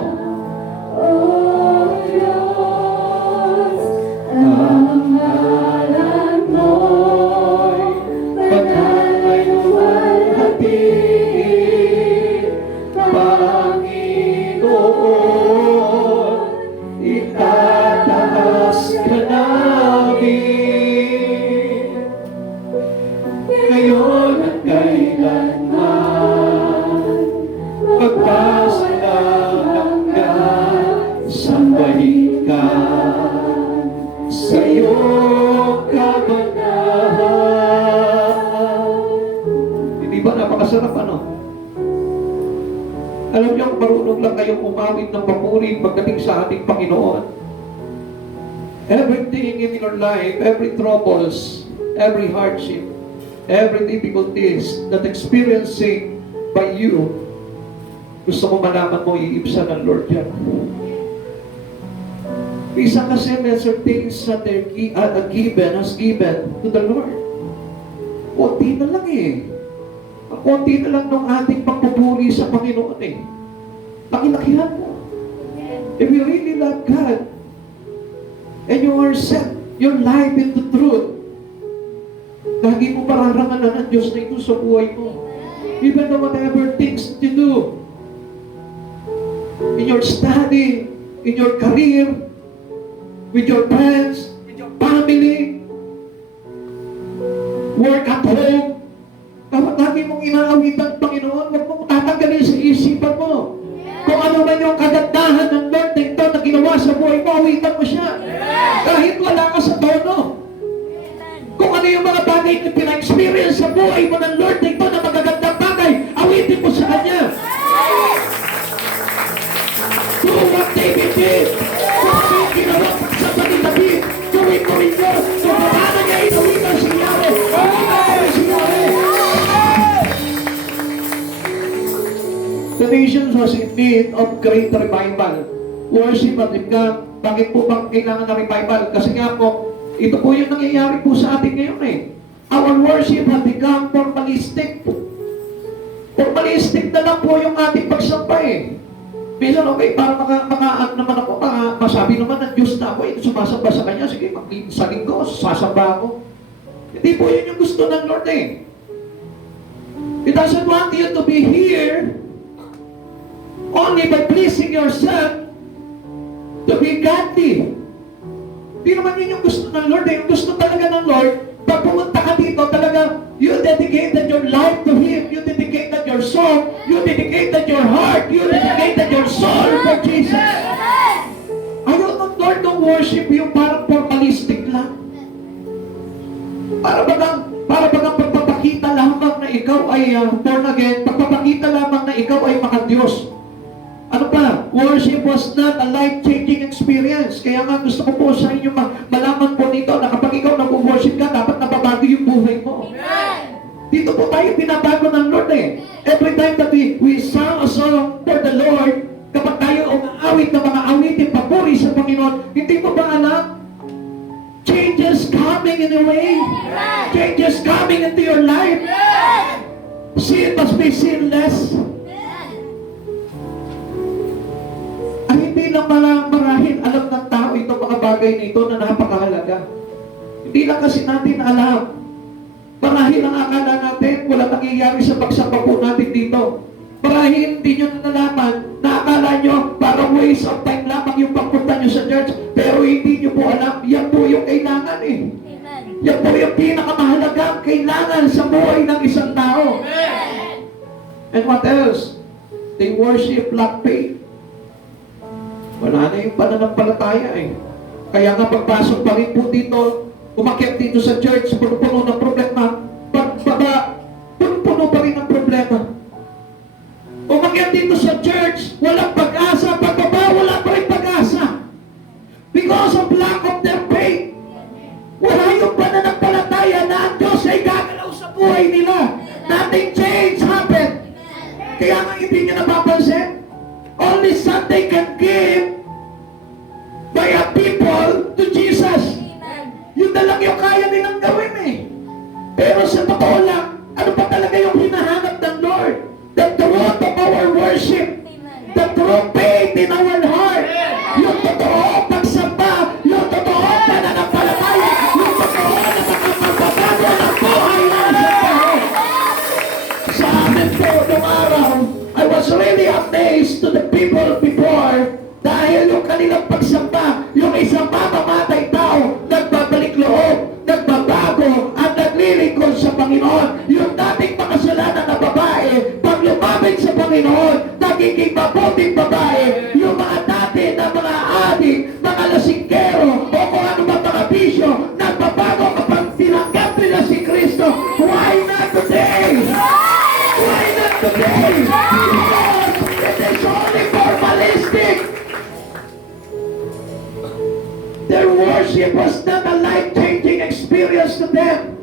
Ang ngalan mo'y pagkakayuwalhati, Panginoon, itataas ka namin, ngayon at kailanman, magpasalamat sa balikan, sa iyong kagandahan. Hindi ba napakasarap ano? Alam niyo, marunong lang kayong umawit ng papuri pagdating sa ating Panginoon. Everything in your life, every troubles, every hardship, every difficulties that experiencing by you, gusto mo malaman mo, iibsan ng Lord yan. Isa kasi lesser things that are given to the Lord. Konti na lang eh. Ang konti na lang ng ating pagpupuri sa Panginoon eh. Laki-lakihan mo. If you really love God, and you are set your life into truth, lagi mo pararanganan ang Diyos na ito sa buhay mo. Even though whatever things you do, in your study, in your career, with your friends, with your family, work at home, dapat lagi mong inaawitan, Panginoon. Huwag mong tatanggalin sa isipan mo. Kung ano man yung kagandahan ng Lord na ito na ginawa sa buhay mo, awitan mo siya. Kahit wala ka sa tono. Kung ano yung mga bagay na pina-experience sa buhay mo ng Lord na ito na magagandang bagay, awitin mo sa Kanya. Do what David did. Kung ano yung ginawa sa David, gawin mo rin yun. Kung paano niya inawitan si Yahweh, awitan mo si Yahweh. The nation was in need of great revival. Worship at income. Bakit po bang kailangan ng revival? Kasi nga po, ito po yung nangyayari po sa atin ngayon eh. Our worship has become formalistic. Formalistic na lang po yung ating pagsamba eh. Minsan okay, para naman ako, masabi naman ng Diyos na ako, sumasamba sa Kanya, sige, sa linggo, sasamba ako. Hindi po yun yung gusto ng Lord eh. He doesn't want you to be here only by pleasing yourself to be godly. Hindi naman yun yung gusto ng Lord eh. Yung gusto talaga ng Lord, pag pumunta ka dito, talaga, you dedicated your life to Him. You dedicated your soul. You dedicated your heart. You dedicated your soul for Jesus. Ayaw ng Lord ng worship yung parang formalistic lang. Para bagang pagpapakita lamang na ikaw ay born again, pagpapakita lamang na ikaw ay makadiyos. Ano pa? Worship was not a life-changing experience. Kaya nga gusto ko po sa inyo malaman po nito na kapag ikaw nag-worship ka, dapat nababago yung buhay mo. Dito po po tayo binabago ng Lord eh. Every time that we sing a song for the Lord, kapag tayo umaawit ng mga awitin papuri sa Panginoon, hindi mo ba alam? Changes coming in a way. Changes coming into your life. Sin must be sinless. Ay hindi lang marahil alam ng tao itong mga bagay nito na napakahalaga. Hindi lang kasi natin alam. Marahil ang akala natin wala nangyayari sa pagsamba po natin dito. Marahil hindi nyo nalalaman na akala nyo parang waste of time lamang yung pagpunta nyo sa church. Pero hindi nyo po alam, yan po yung kailangan eh. Yan po yung pinakamahalagang kailangan sa buhay ng isang tao. And what else? They worship lack faith. Wala na yung pananampalataya eh. Kaya nga pagpasok pa rin po dito, umakyat dito sa church, puno-puno ng problema. Pagbaba, puno-puno pa rin ng problema. Umakyat dito sa church, walang pag-asa. Pagbaba, wala pa rin pag-asa. Because of lack of their faith. Wala yung pananampalataya na ang Diyos ay gagalaw sa buhay nila. Nothing change happened. Kaya nga hindi nyo napapansin, only Sunday can give by a people to Jesus. Yun na lang yung kaya nilang gawin eh. Pero sa totoo lang, ano pa talaga yung hinahanap ng Lord? The truth of our worship. The true faith in our heart. Yung totoo pagsamba. Yung totoo pananampalataya. Yung totoo na makapagbabago ng buhay ng isang tao. Sa amin po noong araw, I was really amazed to the people before dahil yung kanilang pagsamba, yung isang mamamatay tao, nagbabalik loob, nagbabago, at naglilingkod sa Panginoon. Yung dating makasalanan na babae, pag lumapit sa Panginoon, nagiging mabuting babae. Yung mga dati na mga adik, mga lasingkero, o kung ano ba mga bisyo, nagbabago kapag tinanggap nila si Kristo. Why not today? Why not today? Because it is only formalistic. Their worship was not a life-changing experience to them.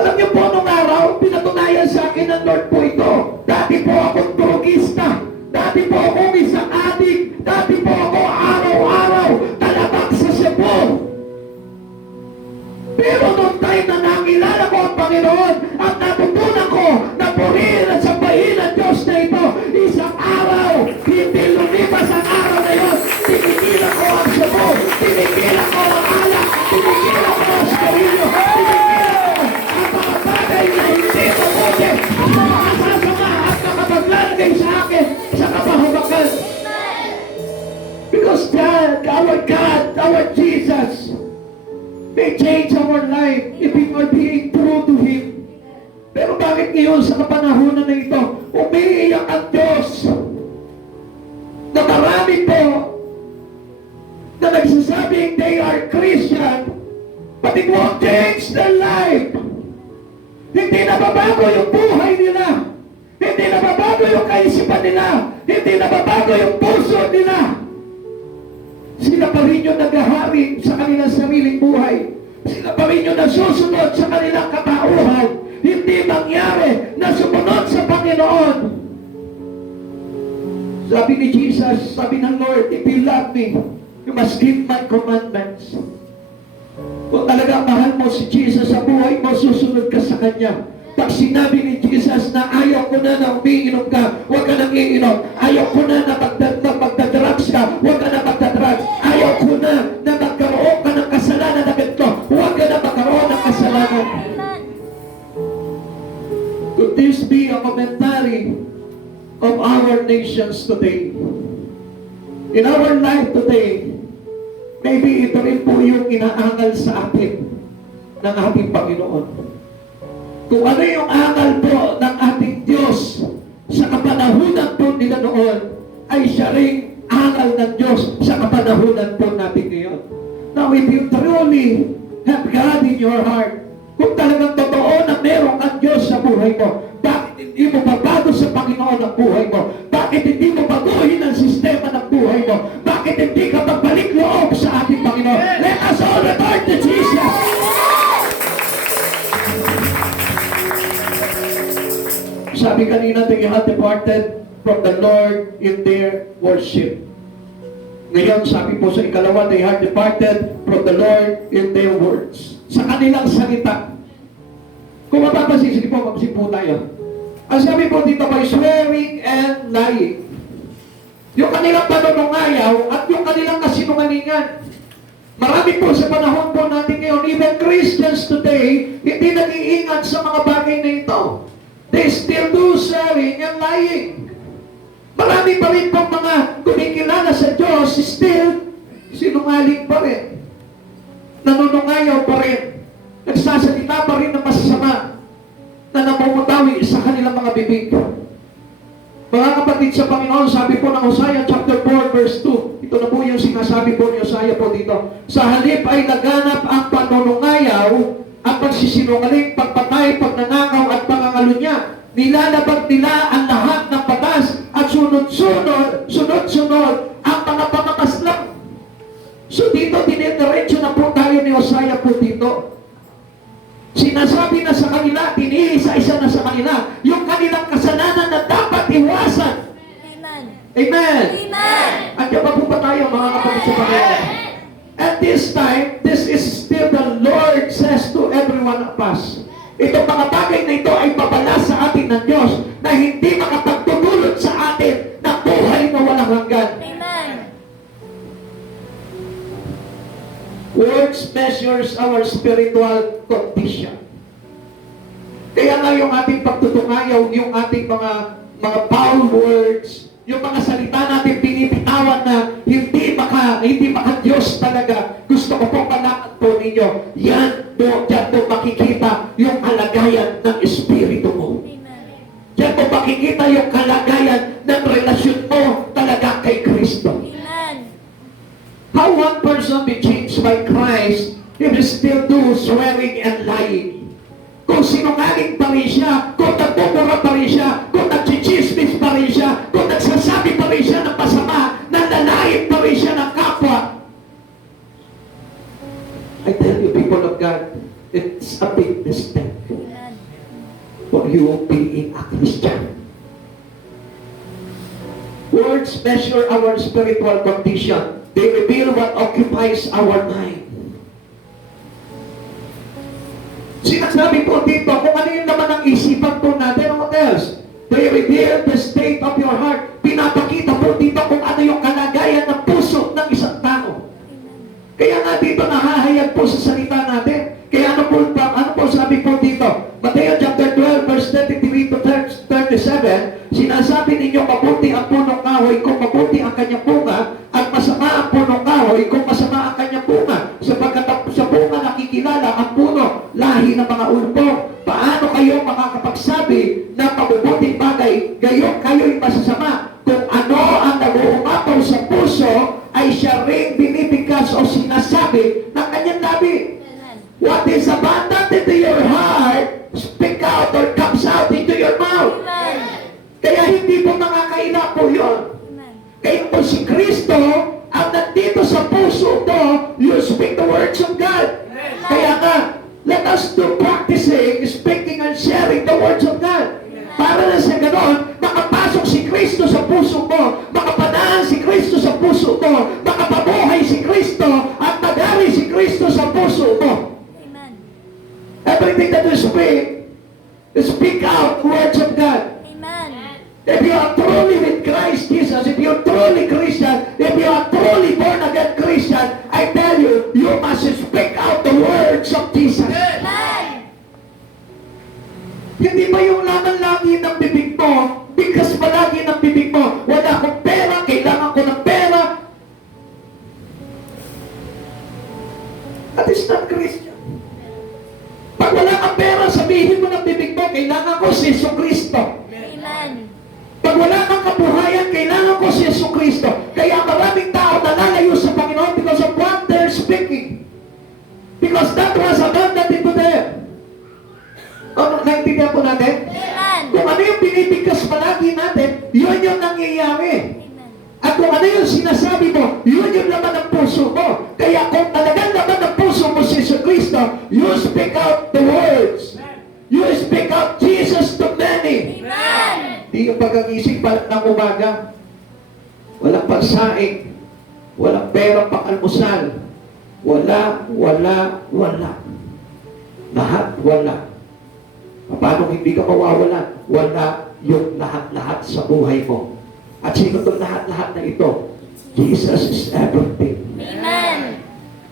Alam niyo po, nung araw, pinatunayan sa akin ng Lord po ito. Dati po akong drogista. Dati po akong isang adik. Dati po ako araw-araw talabak sa Cebu. Pero nung time na nakilala ko ang Panginoon at natutunan ko na purihin at sambahin ang Diyos na ito, isang araw, hindi lumipas ang araw na yun. Tinigilan ko ang Cebu. Tinigilan ko ang alak. Tinigilan ko ang sterilyo. Tinigilan ko ang mga bagay na hindi mabuti. Ang mga kasasama at nakapaglalagay sa akin sa kapahabakan. Because God, our Jesus, may change our life if we are being true to Him. Pero bakit ngayon sa kapanahunan na ito, umiiyak ang Diyos na marami po na nagsasabing they are Christian, but it won't change their life. Hindi nababago yung buhay nila. Hindi nababago yung kaisipan nila. Hindi nababago yung puso nila. Sila pa rin yung naghahari sa kanilang sariling buhay. Sila pa rin yung nasusunod sa kanilang katauhan. Hindi mangyari na sumunod sa Panginoon. Sabi ni Jesus, sabi ng Lord, if you love me, you must keep my commandments. Kung talagang mahal mo si Jesus sa buhay mo, susunod ka sa Kanya. Pag sinabi ni Jesus na ayaw ko na na umiinom ka, huwag ka nang iinom. Ayaw ko na na magdadrugs ka, huwag ka na magdadrugs. Ayaw ko na na magkaroon ka ng kasalanan na ganito, huwag ka na magkaroon ng kasalanan. Could this be a commentary of our nations today? In our life today, maybe ito rin po yung inaangal sa atin ng ating Panginoon. Kung ano yung angal po ng ating Diyos sa kapanahunan po nila noon, ay siya rin angal ng Diyos sa kapanahunan po natin ngayon. Now, if you truly have God in your heart, kung talagang totoo na meron ang Diyos sa buhay mo, bakit hindi mo babago sa Panginoon ang buhay mo? Bakit hindi mo baguhin ang sistema ng buhay mo? Bakit hindi ka magbalik loob sa ating Panginoon? Let us all return to Jesus! Sabi kanina, they have departed from the Lord in their worship. Ngayon, sabi po sa ikalawa, they have departed from the Lord in their words. Sa kanilang salita. Kung mapapansin, sige po, magsipo tayo. Ang sabi po dito by swearing and lying. Yung kanilang panunungayaw at yung kanilang kasinungalingan. Marami po sa panahon po natin ngayon, even Christians today, hindi nag-iingat sa mga bagay na ito. They still do swearing and lying. Marami pa rin pong mga kumikilala sa Diyos, still sinungaling pa rin. Nanunungayaw pa rin. Nagsasalita pa rin ng masasama na namumutawi sa kanilang mga bibig. Mga kapatid sa Panginoon, sabi po ng Hosea chapter 4 verse 2. Ito na po yung sinasabi po ni Hosea po dito. Sa halip ay naganap ang panunungayaw, ang pagsisinungaling, pagpatay, pagnanakaw at pangangalunya. Nilalabag nila ang lahat ng batas at sunod-sunod ang mga pangakaslang. So dito, dinidiretso na po tayo ni Hosea po dito. Sinasabi na sa kanila, tiniisa-isa na sa kanila, yung kanilang kasalanan na dapat iwasan. Amen. Amen. Amen. Andiyan pa po ba tayo, mga kapatid sa Panginoon? At this time, this is still the Lord says to every one of us. Itong mga bagay na ito ay babala sa atin ng Diyos na hindi makapagtutulot sa atin ng buhay na walang hanggan. Amen. Words measures our spiritual condition. Kaya nga yung ating pagtutungayaw, yung ating mga foul words, yung mga salita natin binibitawan na hindi maka Diyos talaga. Gusto ko pong palakad po ninyo. Yan po, dyan po makikita yung kalagayan ng espiritu mo. Amen. Dyan po makikita yung kalagayan ng relasyon mo talaga kay Kristo. Amen. How one person be changed by Christ if he still do swearing and lying? Kung sinungaling pa rin siya, kung nagmumura pa rin siya, kung nagchichismis pa rin siya, kung nagsasabi pa rin siya ng masama, nanlalain pa rin siya ng kapwa. I tell you, people of God, it's a big mistake Amen. for you being a Christian. Words measure our spiritual condition. They reveal what occupies our mind. Sinasabi po dito, kung ano yung laman ng isipan po natin, what else? They reveal the state of your heart. Pinapakita po dito kung ano yung kalagayan ng puso ng isang tao. Kaya nga dito nahahayag po sa salita natin. Kaya ano po sabi po dito? Mateo chapter 12 verse 33 to 37, sinasabi ninyo mabuti ang punong kahoy kung mabuti ang kanyang bunga, at masama ang punong kahoy kung masama ang kanyang bunga, sapagkat sa bunga nakikilala ang puno, lahi ng mga ulpong. Paano kayo makakapagsabi ng mabubuting bagay, gayon kayo'y masasama? Kung ano ang nag-uumapaw sa puso, ay siya rin binibigkas o sinasabi ng kanyang labi. Amen. What is abundant into your heart, speak out or comes out into your mouth. Amen. Kaya hindi po nakakaila po yun. Amen. Kaya po si Kristo, ang nandito sa puso mo, you speak the words of God. Kaya nga, let us do practicing, speaking and sharing the words of God. Para na sa ganon, makapasok si Kristo sa puso mo, makapanaan si Kristo sa puso mo, makapabuhay si Kristo, at magali si Kristo sa puso mo. Amen. Everything that you speak out words of God. Amen. If you are truly with Christ Jesus, if you're truly Christian, if you are truly born again Christian, I tell you, you must speak out the words of Jesus. Amen. Hindi ba yung laman lagi ng bibig mo, because palagi ng bibig mo, wala akong pera, kailangan ko ng pera. That is not Christian. Pag wala kang pera, sabihin mo ng bibig mo, kailangan ko si Jesucristo. Amen. Pag wala kang kabuhayan, kailangan ko si Jesucristo. Kaya maraming tao nalalayo sa Panginoon because of what they're speaking. Because that was abundant into them. Naintindihan po natin? Amen. Kung ano yung binibigkas palagi natin, yun yung nangyayari. Amen. At kung ano yung sinasabi mo, yun yung laman ng puso mo. Kaya kung talagang laman ng puso mo si Jesucristo, you speak out the words. You speak out Jesus to many. Amen. yung pagkagising pa ng umaga. Walang pagsaing. Walang pera pang almusal. Wala. Lahat wala. Paano hindi ka mawawalan? Wala yung lahat-lahat sa buhay mo. At sino itong lahat-lahat na ito? Jesus is everything. Amen.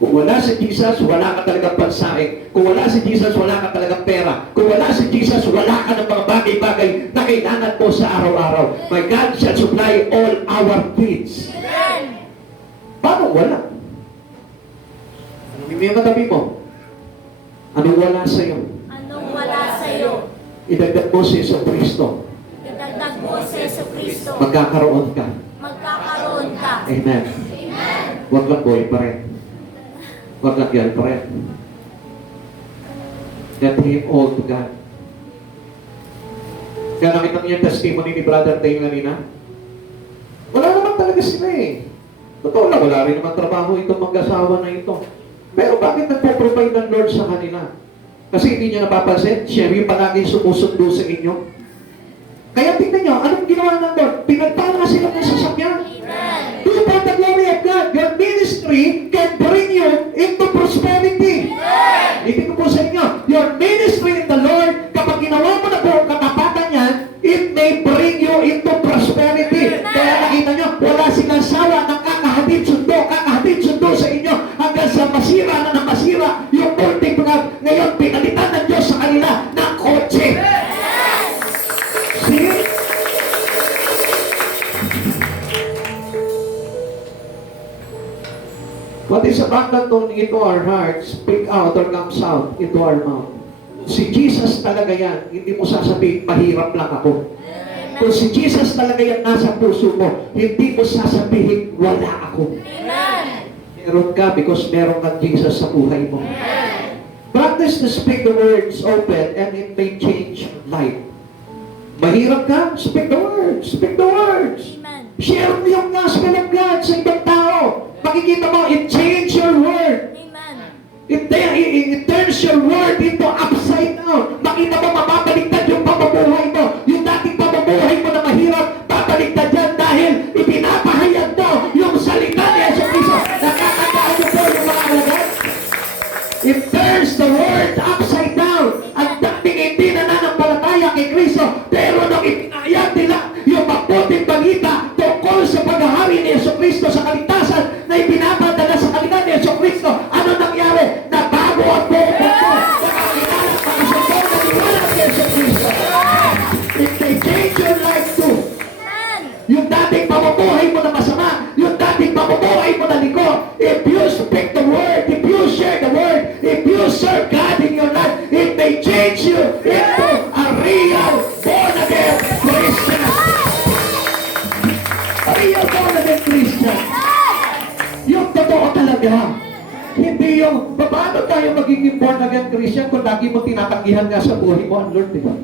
Kung wala si Jesus, wala ka talagang pansaing. Kung wala si Jesus, wala ka talagang pera. Kung wala si Jesus, wala ka ng mga bagay-bagay na kailangan mo sa araw-araw. My God shall supply all our needs. Amen. Paano wala? Ano yung katabi mo? Anong wala sa'yo? Anong wala sa'yo? Idagdag mo si Yesu Kristo. Idagdag mo sa Yesu Kristo. Magkakaroon ka. Magkakaroon ka. Amen. Amen. Huwag lang boy pa rin. Huwag lang girl pa rin. Let him all to God. Kaya nakita niyo yung testimony ni Brother Dane kanina? Wala naman talaga sila eh. Totoo lang, wala rin naman trabaho itong mag-asawa na ito. Pero bakit nagpo-provide ng Lord sa kanila? Kasi hindi niya napapansin, siya yung palagi sumusundo sa inyo. Kaya tingnan niyo, anong ginawa ng Lord? Pinagpala sila ng sasakyan. Amen. Do you want the glory of God? Your ministry can bring you into prosperity. Ibig ko po sa inyo, your ministry in the Lord, kapag ginawa mo na po ang katapatan yan, it may bring you into prosperity. Kaya nakita nyo, wala silang sawa ng kakahatid sundo sa inyo, hanggang sa masira na ng masira, yung ulting mga ngayon, pinalitan ng Diyos sa kanila ng kotse. See? What is abundant into our hearts, speak out or comes out into our mouth. Si Jesus talaga yan. Hindi mo sasabihin, mahirap lang ako. Kung si Jesus talaga yan nasa puso mo, hindi mo sasabihin, wala ako. Amen. Meron ka because meron kang Jesus sa buhay mo. Practice to speak the words open and it may change life. Mahirap ka? Speak the words. Speak the words. Amen. Share mo yung gospel of God sa ibang tao. Makikita mo, it change your word. Amen. It turns your word into upside down. Makita mo, mapapaliktad yung pamumuhay mo. Yung dating pamumuhay mo na mahirap, papaliktad yan dahil ipinapahayag mo yung salita ni Yesu Cristo. Nakakandaan mo po yung mga alagad. It turns the word upside down. Ang dating hindi nananampalataya kay Cristo, pero nung ipinahayag nila yung mabuting balita tungkol sa paghahari ni Yesu Cristo sa kaligtasan na ipinapadala sa kanila ni Yesu Cristo, ano nangyari? Nabago ang buong mundo. Nakakilala at makasumpong na niwala kay Yesu Cristo. It may change your life too. Amen. Yung dating pamumuhay mo na masama, yung dating pamumuhay mo na liko, if you speak the word, if you share the word, if you serve God in your life, it may change you into a real born-again Christian. A real born-again Christian. Yung totoo talaga. Hindi yung, paano tayo magiging born-again Christian kung lagi mo tinatanggihan nga sa buhay mo ang Lord, di ba?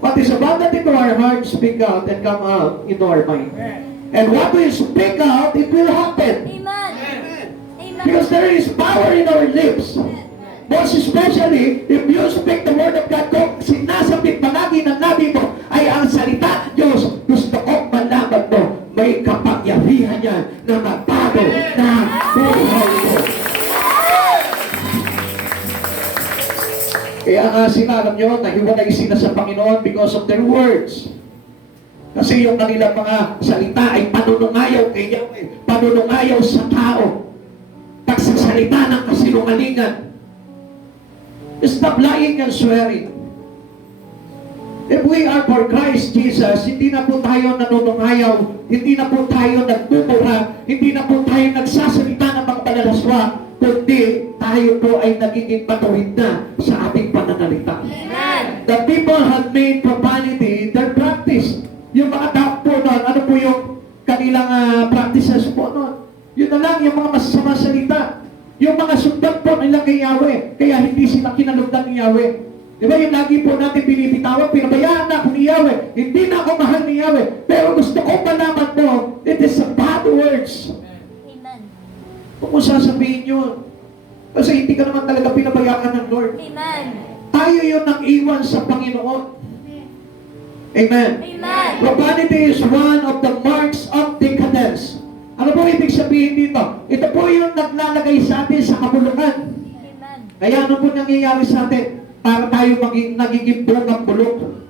What is abundant into our heart, speak out and come out into our mind. And what we speak out, it will happen. Amen. Amen. Because there is power in our lips. Most especially, if you speak the word of God, kung sinasabit palagi ng nabi mo ay ang salita ng Diyos, gusto ko malaman mo, may kapangyarihan yan na magbago ng buhay mo. Kaya nga sinabi nyo, nahiwalay sila sa Panginoon because of their words. Kasi yung kanilang mga salita ay panunungayaw kay Yahweh, panunungayaw sa tao, pagsasalita ng kasinungalingan. Stop lying and swearing. If we are for Christ Jesus, hindi na po tayo nanunungayaw, hindi na po tayo nagmumura, hindi na po tayo nagsasalita ng mga panalaswa, kundi tayo po ay nagiging matuwid na sa ating pananalita. Amen. The people have made profanity their practice. Yung mga tao po noon, ano po yung kanilang practices po noon? Yun na lang, yung mga masasama salita. Yung mga sundan po nila kay Yahweh, kaya hindi sila kinalugdan ni Yahweh. Di ba yung lagi po natin binibitawan, pinabayaan na ako ni Yahweh, hindi na ako mahal ni Yahweh, pero gusto ko malaman mo, it is a bad words. Amen. Huwag mo sasabihin yun. Kasi hindi ka naman talaga pinabayaan ng Lord. Amen. Tayo yun ang iwan sa Panginoon. Amen. Amen. Profanity is one of the marks of decadence. Ano po ibig sabihin dito? Ito po yung naglalagay sa atin sa kabulukan. Amen. Kaya ano po nangyayari sa atin? Para tayo nagiging bungang bulok.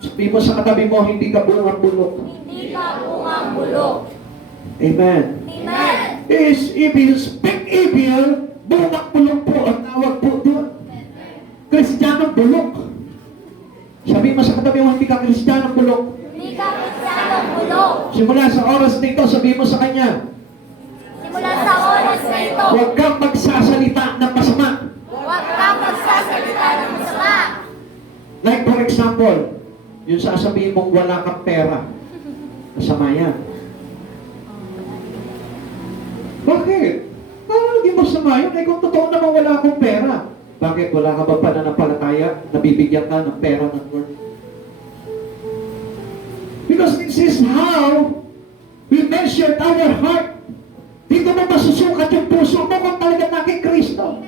Sabi mo sa katabi mo, hindi ka bungang bulok. Hindi ka bungang bulok. Amen. Amen. If you speak evil, bungang bulok po ang tawag po doon. Kristiyanong bulok. Sabi mo sa katabi mo, hindi ka Kristiyanong bulok. Hindi ka Kristiyanong bulok. Simula sa oras na ito, sabi mo sa kanya, Simula sa oras na ito, huwag kang magsasalita ng masama. huwag kang magsasalita ng masama. Like for example, yung sasabihin mong wala kang pera. Masama yan. Bakit? Parang hindi masama yun. Eh kung totoo naman wala akong pera. Bakit? Wala ka ba pananampalataya? Nabibigyan ka ng pera ng Lord? Because this is how we measure our heart. Dito mo masusukat yung puso mo kung talaga naging Kristo.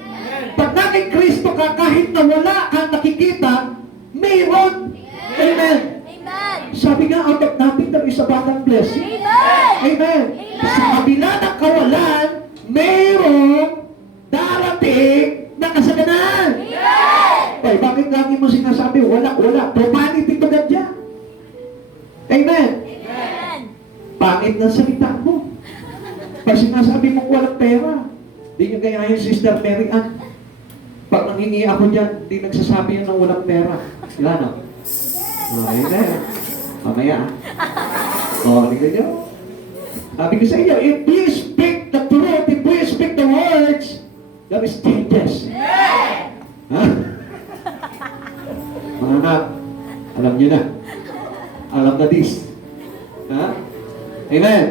Pag naging Kristo ka, kahit na wala kang nakikita, mayroon. Amen. Amen. Sabi nga, out of nothing there is abundant blessing. Amen. Amen. Sa kabila ng kawalan, mayroong darating na kasaganan. Amen. Ay, bakit lagi mo sinasabi, wala, wala. Profanity to God dyan. Amen. Amen. Pangit na salita mo. Pag sinasabi mong walang pera, di nyo gayahin Sister Mary Ann. Pag nanghingi ako dyan, di nagsasabi yan ng walang pera. Wala no? Oh, amen. Mamaya. Tingnan nyo. Sabi ko sa inyo, if you speak the truth, if you speak the words, there is changes. Ha? Mga anak, alam nyo na. Alam na this. Ha? Amen.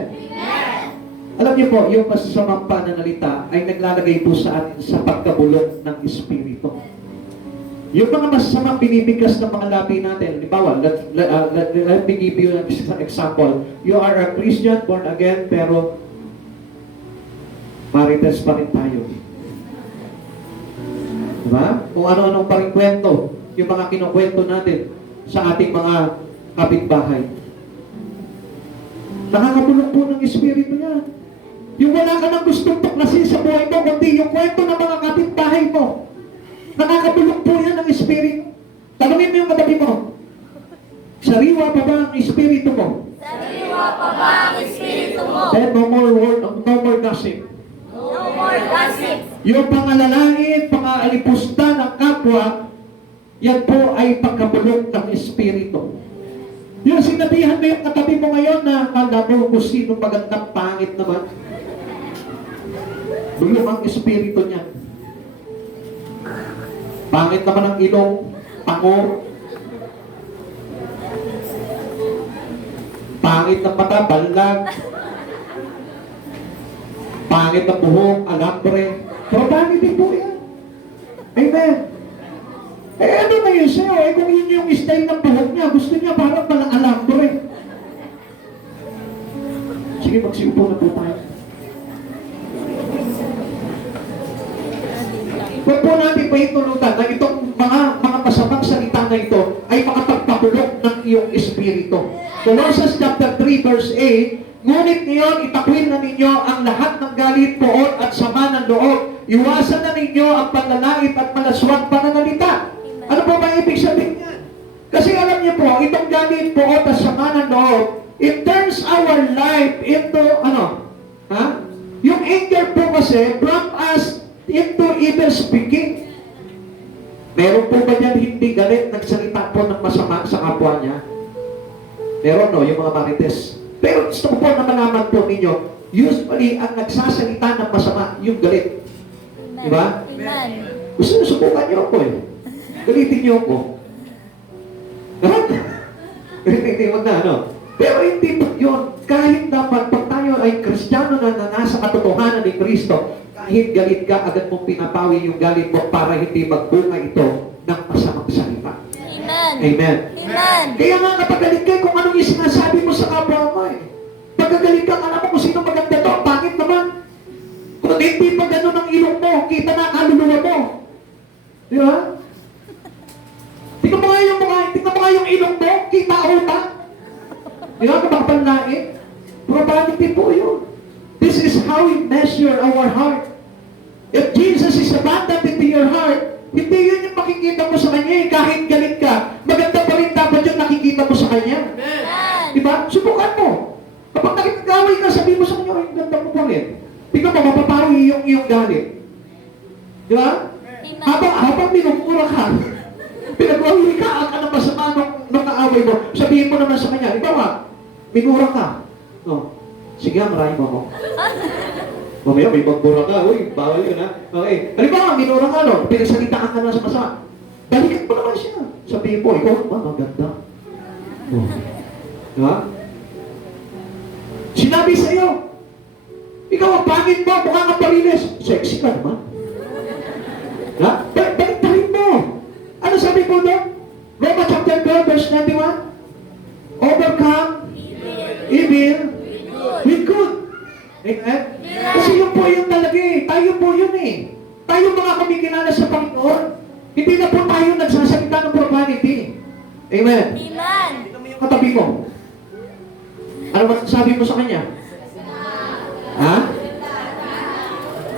Alam niyo po, yung masasamang pananalita ay naglalagay po sa atin sa pagkabulok ng Espiritu. Yung mga masasamang binibigkas ng mga labi natin, halimbawa, let me give you an example. You are a Christian, born again, pero marites pa rin tayo. Diba? Kung ano-anong pa rin kwento, yung mga kinukwento natin sa ating mga kapitbahay. Nakakabulok po ng Espiritu niya. Yung wala ka nang gustong tuklasin sa buhay mo, kundi yung kwento ng mga kapitbahay mo. Nakakabulok po yan ng Espiritu. Tanungin mo yung katabi mo. Sariwa pa ba ang Espiritu mo? Sariwa pa ba ang Espiritu mo? Then no more word, no more gossip. No more gossip. Yung pangalalait, pangalipusta ng kapwa, yan po ay pagkabulok ng Espiritu. Yung sinabihan mo yung katabi mo ngayon na kala mo kung sino magandang pangit naman. Bulok ang Espiritu niya. Pangit naman ang ilong, pango. Pangit na mata, balag. Pangit na buhok, alambre. Pero pangit din po yan. Amen. Eh ano na yun sa'yo? Eh kung yun yung style ng buhok niya, gusto niya parang palang alambre. Sige, magsiupo na po tayo. Huwag po natin pa itulutan na itong mga masamang salita na ito ay makapagpapulok ng iyong espiritu. Colossians chapter 3 verse 8, ngunit ngayon itakwil na ninyo ang lahat ng galit, poot at sama ng loob. Iwasan na ninyo ang panlalait at malaswag pananalita. Ano po ba ibig sabihin niya? Kasi alam niyo po, itong galit, poot at sama ng loob, it turns our life into, Yung anger po kasi from us into evil speaking. Meron po ba yan hindi galit, nagsalita po ng masama sa kapwa niya? Meron no, yung mga marites. Pero gusto ko po na malaman po ninyo, usually ang nagsasalita ng masama, yung galit. Amen. Diba? Amen. Gusto nyo, subukan niyo ako eh. Galitin niyo ako. Galitin mo na, ano? Pero hindi po yun. Kahit dapat pag tayo ay Kristiyano na nasa katotohanan ni Kristo, kahit galit ka, agad mong pinapawi yung galit mo para hindi magbunga ito ng masamang salita. Amen. Amen. Amen. Kaya nga kapag galit ka, kung anong yung sinasabi mo sa kapwa mo eh. Pagkagalit ka, alam mo kung sino maganda to, pangit naman. Kung hindi pa gano'n ang ilong mo, kita na kaluluwa mo. Di ba? Tingnan mo nga yung mga hindi Tingnan mo nga yung ilong mo, kita utak. Di ba, kapapanlain? Profanity po yun. This is how we measure our heart. If Jesus is abundant into your heart, hindi yun yung makikita mo sa Kanya. Kahit galit ka, maganda pa rin dapat yung nakikita mo sa Kanya. Amen. Diba? Subukan mo. Kapag nakikagaway ka, sabihin mo sa Kanya, ay, ganda mo pa rin. Tingnan mo, mapapawi yung iyong galit. Diba? Amen. Habang minumura ka, pinag-uwi ka, ang ano masama nung kaaway mo, sabihin mo naman sa Kanya, di ba, minura ka. No. Sige, marahin mo ako. Mamaya, may magbura ka. Uy, bawal yun, ha? Okay. Halimbawa, minura ka, no? Pinagsalitaan ka na sa masama. Balikan mo naman siya. Sabihin mo, ikaw ba, maganda? Oh. Diba? Sinabi sa'yo, ikaw ang pangit mo, mukha kang parilis. Sexy ka naman. Ha? Baliktarin mo. Ano sabi po doon? Romans chapter 12, verse 91. Overcome evil with good. Amen? Kasi yun po yun talaga eh. Tayo po yun eh. Tayo mga kumikilala sa Panginoon. Hindi na po tayo nagsasalita ng profanity. Amen? Amen. Ito mo yung katabi mo. Ano masasabi mo sa kanya? Ha?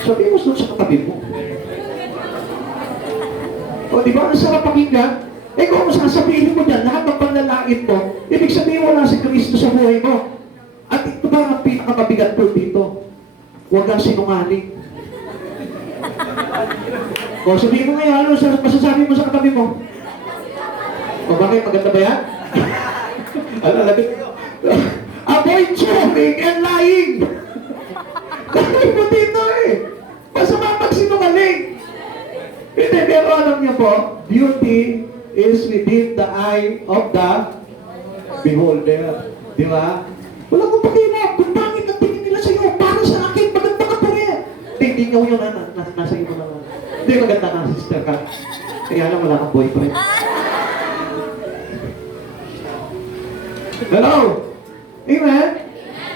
Sabi mo sa katabi mo. O, di ba? Ang sarap pakinggan. Eh, kung sasabihin mo dyan, lahat ng panlalait mo, ibig sabihin wala si Kristo sa buhay mo. At ito ba ang pinakamabigat po dito? Huwag kang sinungaling. O, sabihin mo ngayon, ano masasabi mo sa katabi mo? O, bakit? Maganda ba yan? Alalagay ko. Avoid cheating and lying. Dahil mo dito eh. Masama magsinungaling. Hindi, pero alam niyo po, beauty is within the eye of the beholder. Di ba? Wala kong pakilap. Kung pangit ang tingin nila sa'yo, para sa akin, maganda ka pa rin. Hindi nga yun nasa iyo naman. Hindi, maganda ka, sister ka. Kaya lang wala kang boyfriend. Hello? Amen?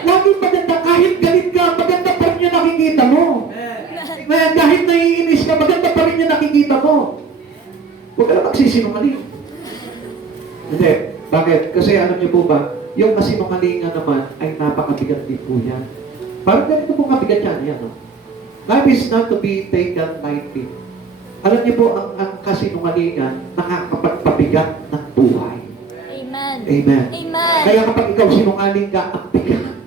Laging maganda, kahit galit ka, maganda pa rin yung nakikita mo. Amen? Kahit naiinis ka, maganda pa rin yung nakikita mo. Huwag ka na magsisinungaling. Hindi. Bakit? Kasi alam niyo po ba, yung kasinungalingan naman ay napakabigat din po yan. Parang ganito po kabigat yan. Yan, no? Life is not to be taken lightly. Alam niyo po, ang kasinungalingan nakakapagpabigat ng buhay. Amen. Amen. Amen. Kaya kapag ikaw sinungaling ka, ang bigat.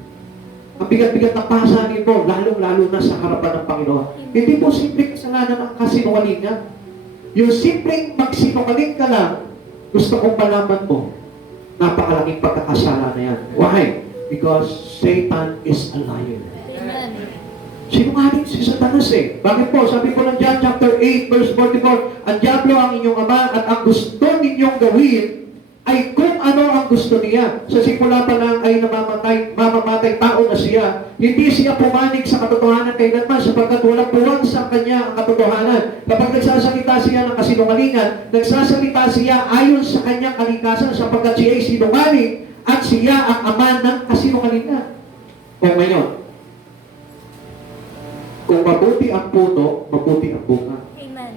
Ang bigat-bigat ng pasanin mo, lalong-lalo na sa harapan ng Panginoon. Hindi po simpleng kasalanan ang kasinungalingan. Yung simpleng magsinungaling ka lang, gusto kong malaman mo, napakalaking pagkakasala na yan. Why? Because Satan is a liar. Amen. Sinungaling si Satanas eh. Bakit po? Sabi po ng John chapter 8, verse 44, ang diablo ang inyong ama at ang gusto ninyong gawin ay kung ano ang gusto niya. Sa simula pa lang ay mamamatay tao na siya. Hindi siya pumanig sa katotohanan kailanman sapagkat walang puwang sa kanya ang katotohanan. Kapag nagsasalita siya ng kasinungalingan, nagsasalita siya ayon sa kanyang kalikasan sapagkat siya ay sinungaling at siya ang ama ng kasinungalingan. O ngayon, kung mabuti ang puno, mabuti ang bunga. Amen.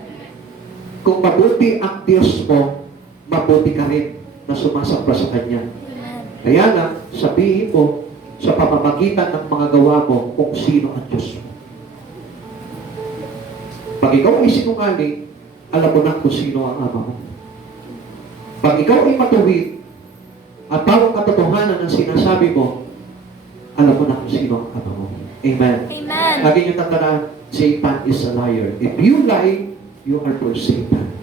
Kung mabuti ang Diyos mo, mabuti ka rin na sumasamba sa Kanya. Amen. Kaya lang, sabihin mo sa pamamagitan ng mga gawa mo kung sino ang Diyos mo. Pag ikaw ay sinungaling, alam mo na kung sino ang ama mo. Pag ikaw ay matuwid at bawang katotohanan ang sinasabi mo, alam mo na kung sino ang ama mo. Amen. Amen. Lagi niyo tandaan, Satan is a liar. If you lie, you are for Satan.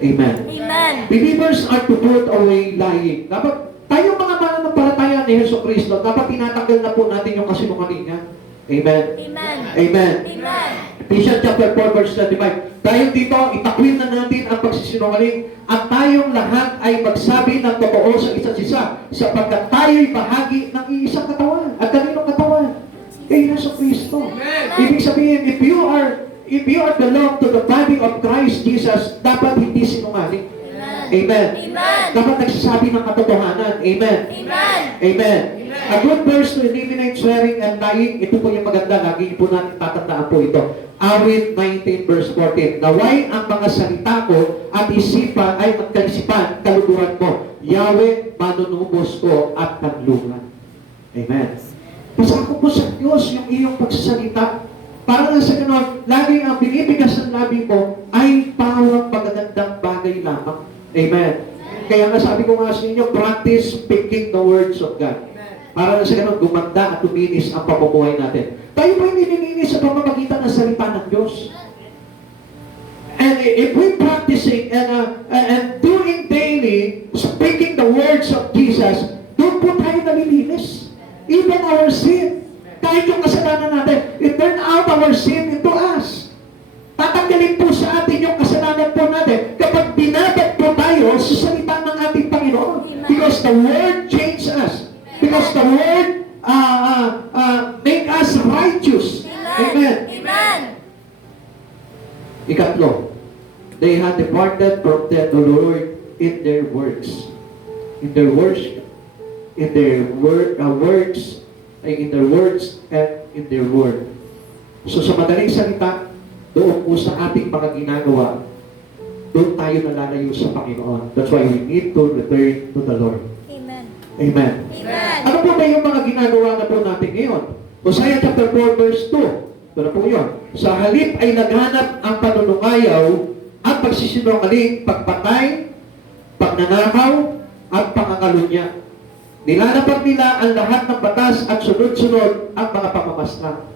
Amen. Amen. Believers are to put away lying. Dapat tayong mga mananampalataya ni Hesus Kristo, dapat tinatanggal na po natin yung kasinungalingan. Amen. Amen. Amen. Amen. Ephesians chapter 4 verse 25. Dahil dito, itakwil na natin ang pagsisinungaling at tayong lahat ay magsabi ng totoo sa isa't isa sapagkat tayo'y bahagi ng iisang katawan. At kaninong katawan? Kay Hesus Kristo. Ibig sabihin, if you are belong to the body of Christ Jesus, dapat hindi sinungaling. Amen. Amen. Dapat nagsasabi ng katotohanan. Amen. Amen. Amen. A good verse to eliminate swearing and lying, ito po yung maganda, lagi po natin tatandaan po ito. Awit 19 verse 14. Naway ang mga salita ko at isipan ay magkaisipan kaluguran mo. Yahweh, manunubos ko at kanlungan. Amen. Pasako po sa Diyos yung iyong pagsasalita. Para na sa ganon, laging ang binibigas ng labi mo ay pawang magagandang bagay lamang. Amen. Kaya nga sabi ko nga sa inyo, practice speaking the words of God. Para na sa ganon, gumanda at tuminis ang pamumuhay natin. Tayo po hindi nininis sa pamamagitan ng salita ng Diyos. And if we practicing and doing daily, speaking the words of Jesus, doon po tayo nalilinis. Even our sin, kahit yung kasalanan natin, it turn out our sin into us. Tatanggalin po sa atin yung kasalanan po natin kapag binabad po tayo sa salita ng ating Panginoon. Because the Word changed us. Because the Word make us righteous. Amen. Amen. Ikatlo, they had departed from the Lord in their works. In their worship. In their words, ay in their words and in their word. So sa madaling salita, doon po sa ating mga ginagawa, doon tayo nalalayo sa Panginoon. That's why we need to return to the Lord. Amen. Amen. Amen. Ano po ba yung mga ginagawa na po natin ngayon? Hosea chapter 4 verse 2. Ito na po yun. Sa halip ay naghanap ang panunungayaw at pagsisinungaling, pagpatay, pagnanakaw, at pangangalunya. Nilalabag nila ang lahat ng batas at sunod-sunod ang mga pamamaslang.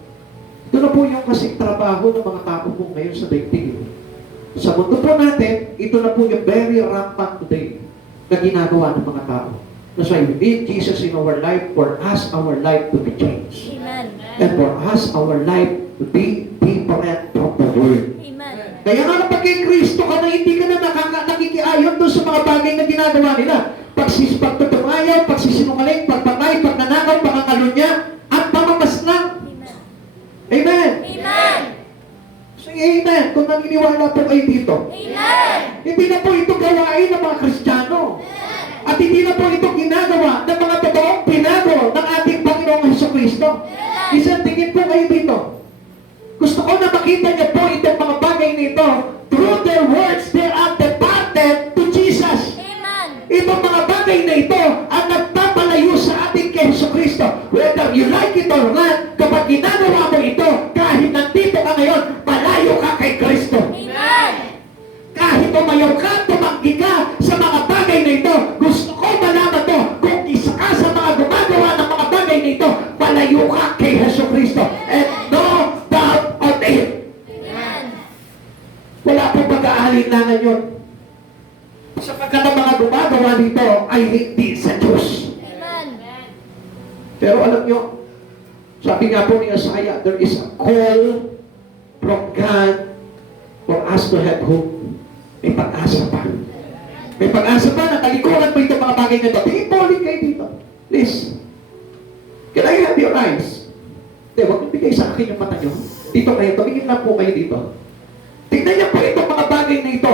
Ito na po yung kasing trabaho ng mga tao po ngayon sa daigdig. Sa mundo po natin, ito na po yung very rampant today na ginagawa ng mga tao. That's why we need Jesus in our life for us, our life to be changed. Amen. And for us, our life to be different from the world. Amen. Kaya nga kapag kay Kristo ka na hindi ka na nakikiayon doon sa mga bagay na ginagawa nila. Pagtutungayaw, pagsisinungaling, pagpatay, pagnanakaw, pangangalunya, at pamamaslang. Amen. Amen. Amen. Say amen kung naniniwala po kayo dito. Amen. Hindi na po ito gawain ng mga Kristiyano. At hindi na po ito ginagawa ng mga totoong pinago ng ating Panginoong Hesukristo. Isang tingin po kayo dito. Gusto ko na makita niyo po itong mga bagay nito. Through their words, they are departed to Jesus. Amen. Itong mga bagay na ito ang nagpapalayo sa ating kay Hesukristo. Whether you like it or not, kapag ginagawa mo ito, kahit nandito ka ngayon, palayo ka kay Kristo. Amen. Kahit umayaw ka, tumanggi ka sa mga bagay na ito, gusto ko malaman to, kung isa ka sa mga gumagawa ng mga bagay na ito, palayo ka kay Hesukristo. And no doubt on it. Amen. Wala pong pag-aalinlangan yun. Sapagkat ang mga gumagawa nito ay hindi sa Diyos. Amen. Pero alam nyo, sabi nga po ni Isaiah, there is a call from God for us to have hope. May pag-asa pa. May pag-asa pa na talikuran mo itong mga bagay na ito. Tingin po ulit kayo dito. Please. Can I have your eyes? Hindi, huwag nyo bigay sa akin yung mata nyo. Dito kayo, tumingin lang po kayo dito. Tingnan niyo po itong mga bagay na ito.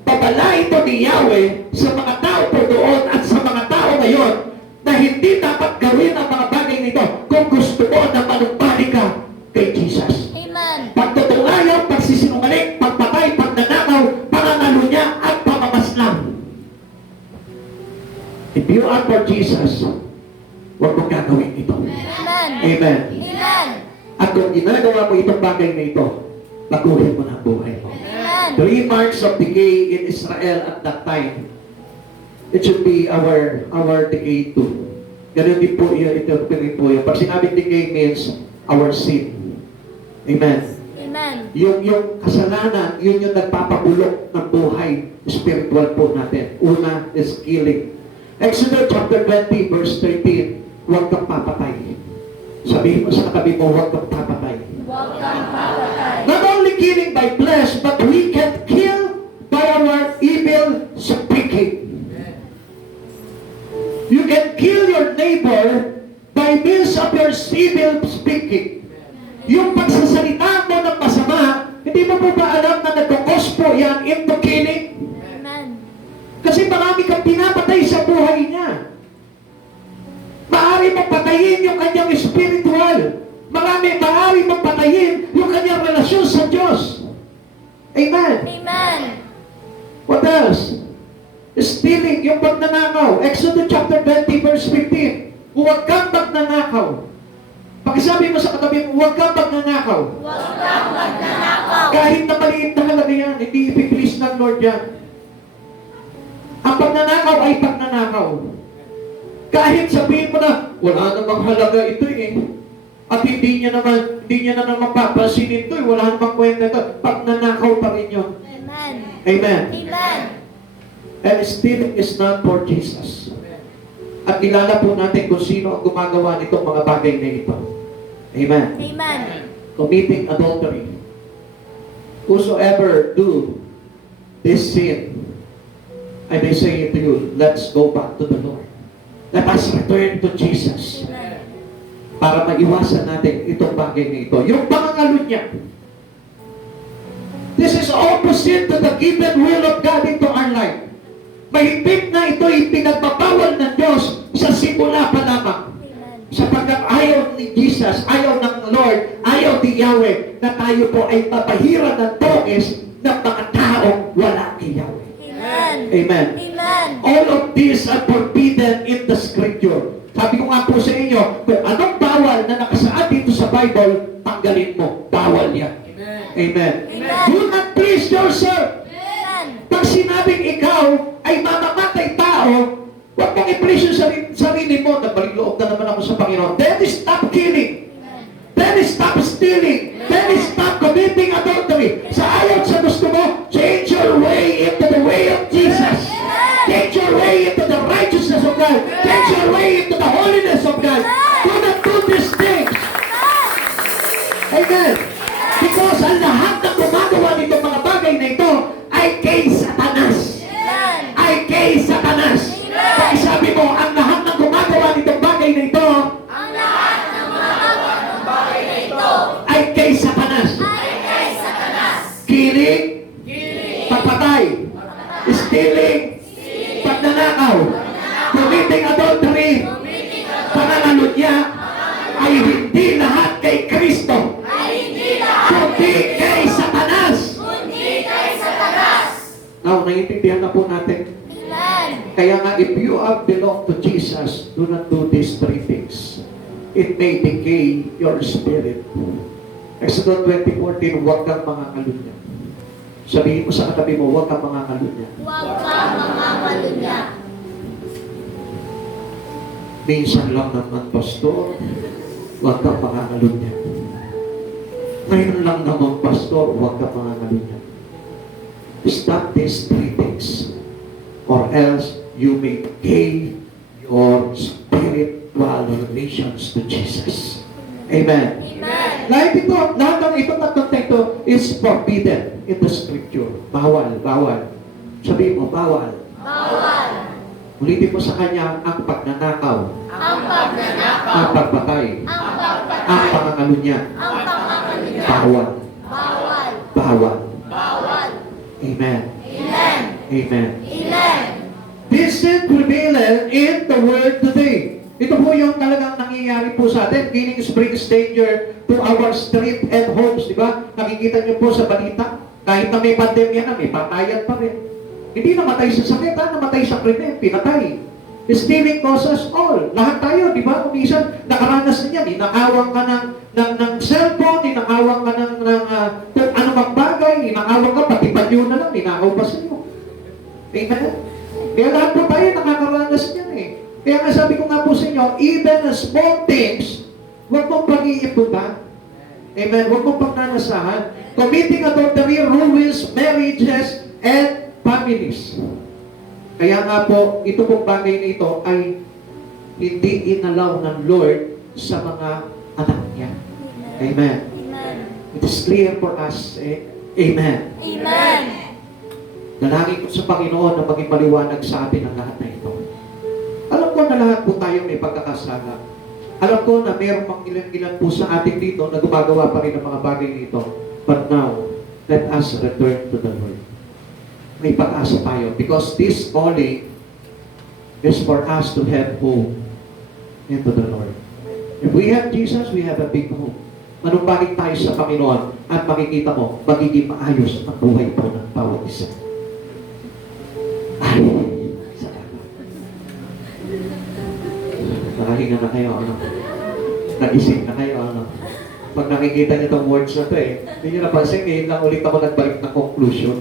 Babala ito ni Yahweh sa mga tao po doon at sa mga tao ngayon na hindi dapat gawin ang mga bagay na ito kung gusto mo na manumbalik ka kay Jesus. Amen. Pagtutungayaw, pagsisinungaling, pagpatay, pagnanakaw, pangangalunya, at pamamaslang. If you are for Jesus, huwag mong gagawin ito. Amen. Amen. Amen. At kung ginagawa mo itong bagay na ito, baguhin mo na ang buhay mo. Amen. 3 marks of decay in Israel at that time. It should be our decay too. Ganun din po yun, ito rin po yun. Pag sinabing decay means our sin. Amen. Amen. Yung kasalanan, yun yung nagpapabulok ng buhay spiritual po natin. Una is killing. Exodus chapter 20 verse 13, huwag kang papatay. Sabihin mo sa katabi mo, huwag kang papatay. Huwag kang papatay. Not only killing by flesh, but we can kill by our evil speaking. You can kill your neighbor by means of your evil speaking. Yung pagsasalita mo ng masama, hindi mo po ba alam na nagkakos po yan into killing? Amen. Kasi marami kang pinapatay sa buhay niya. Maaari mong patayin yung kanyang spiritual. Maaari mong patayin yung kanyang relasyon sa Diyos. Amen. Amen. What else? Stealing, yung pagnanakaw. Exodus chapter 20 verse 15. Huwag kang magnanakaw. Pakisabi mo sa katabi mo, huwag kang magnanakaw. Huwag kang magnanakaw. Kahit na maliit na halaga yan, hindi ipiplease ng Lord yan. Ang pagnanakaw ay pagnanakaw. Kahit sabihin mo na, wala namang halaga ito eh. At hindi niya na naman papansinin ito eh. Wala namang kwenta ito. Pagnanakaw pa rin yun. Amen. Amen. Amen. And stealing is not for Jesus. At kilala po natin kung sino ang gumagawa nitong mga bagay na ito. Amen. Amen. Committing adultery. Whosoever do this sin, and I say to you, let's go back to the Lord. Let us return to Jesus. Amen. Para maiwasan natin itong bagay na ito. Yung pangangalo niya. This is opposite to the given will of God into our life. Mahigpit na ito ipinagbabawal ng Diyos sa simula pa lamang. Amen. Sapagkat ayaw ni Jesus, ayaw ng Lord, ayaw ni Yahweh na tayo po ay mapahiran ng toes ng mga taong wala kay Yahweh. Amen. Amen. Amen. All of these are forbidden in the Scripture. Sabi ko nga po sa inyo, kung anong bawal na nakasaad dito sa Bible, tanggalin mo. Bawal yan. Amen. Amen. Do not please yourself. Amen. Pag sinabing ikaw ay mamamatay tao, huwag mong i-please yung sarili mo. Nabaliloob na naman ako sa Panginoon. Then stop killing. Then stop stealing. Then stop committing adultery. Sa ayaw sa gusto mo, change your way into the way of Jesus. Change your way into the righteousness of God. Change your way into the holiness of God. Do not do these things. Amen. Because ang lahat ng gumagawa nitong mga bagay na ito ay kay Satanas. Amen. Ay kay Satanas. Kaya sabi mo, ang lahat ng gumagawa nitong bagay na ito Ang lahat ng mga bagay na ito ay kay Satanas. ay kay Satanas. Killing, pagpatay, stealing, pagnanakaw, committing adultery, pananalunya, ay hindi lahat kay Kristo, Ay hindi lahat kundi kay Satanas. kundi kay Satanas. Now, naiintindihan na po natin. Amen. Kaya nga, if you are belong to Jesus, do not do these three things. It may decay your spirit. Exodus 20:14, huwag kang mangakalunya. Sabihin mo sa katabi mo, huwag kang mangakalunya. Huwag kang mangakalunya. Minsan lang naman, pastor, huwag kang mangakalunya. Ngayon lang naman, pastor, huwag kang mangakalunya. Stop these three things, or else you may decay your spiritual relations to Jesus. Amen. Amen. Lahat ng ito, tatlong ito is forbidden in the Scripture. Bawal, bawal. Sabihin mo, bawal. Bawal. Ulitin mo sa kanya ang pagnanakaw, Ang pagnanakaw. ang pagpatay, Ang ang pagpatay. pangangalunya. Ang pangangalunya. Bawal. Bawal. Bawal. Bawal. Amen. Amen. Amen. Amen. This is prevalent in the world today. Ito po yung talagang nangyayari po sa atin. Meaning brings danger to our street and homes. Di ba? Nakikita niyo po sa balita. Kahit na may pandemya na, may patayan pa rin. Hindi namatay sa sakit, namatay sa krimen, pinatay. Stealing causes all. Lahat tayo, di ba? Kung minsan, nakaranas na yan. Ninakawang ka ng cellphone, ninakawang ka kung ano mang bagay, ninakawang ka, pati panyo na lang, ninakaw pa sa iyo. Amen? Kaya lahat po tayo nakakaranas niyan eh. Kaya nga sabi ko nga po sa inyo, even the small things, huwag mong pag-iiputan. Amen? Huwag mong pagnanasahan. Committing adultery ruins marriages and families. Kaya nga po, ito pong bagay na ito ay hindi inalaw ng Lord sa mga anak niya. Amen. Amen. It is clear for us. Amen. Amen. Dalangin ko sa Panginoon na maging maliwanag sa atin ang lahat na ito. Alam ko na lahat po tayo may pagkakasala. Alam ko na mayroong mga ilan-ilan po sa atin dito na gumagawa pa rin ng mga bagay nito. But now, let us return to the Lord. May pag-asa tayo because this calling is for us to have hope into the Lord. If we have Jesus, we have a big hope. Manumbalik tayo sa Panginoon at makikita mo, magiging maayos ang buhay po ng bawat isa. Ay, na kayo, ano? Nagising na kayo, ano? Pag nakikita niyo itong words na to hindi niyo napansin, ngayon lang ulit ako nagbalik ng conclusion.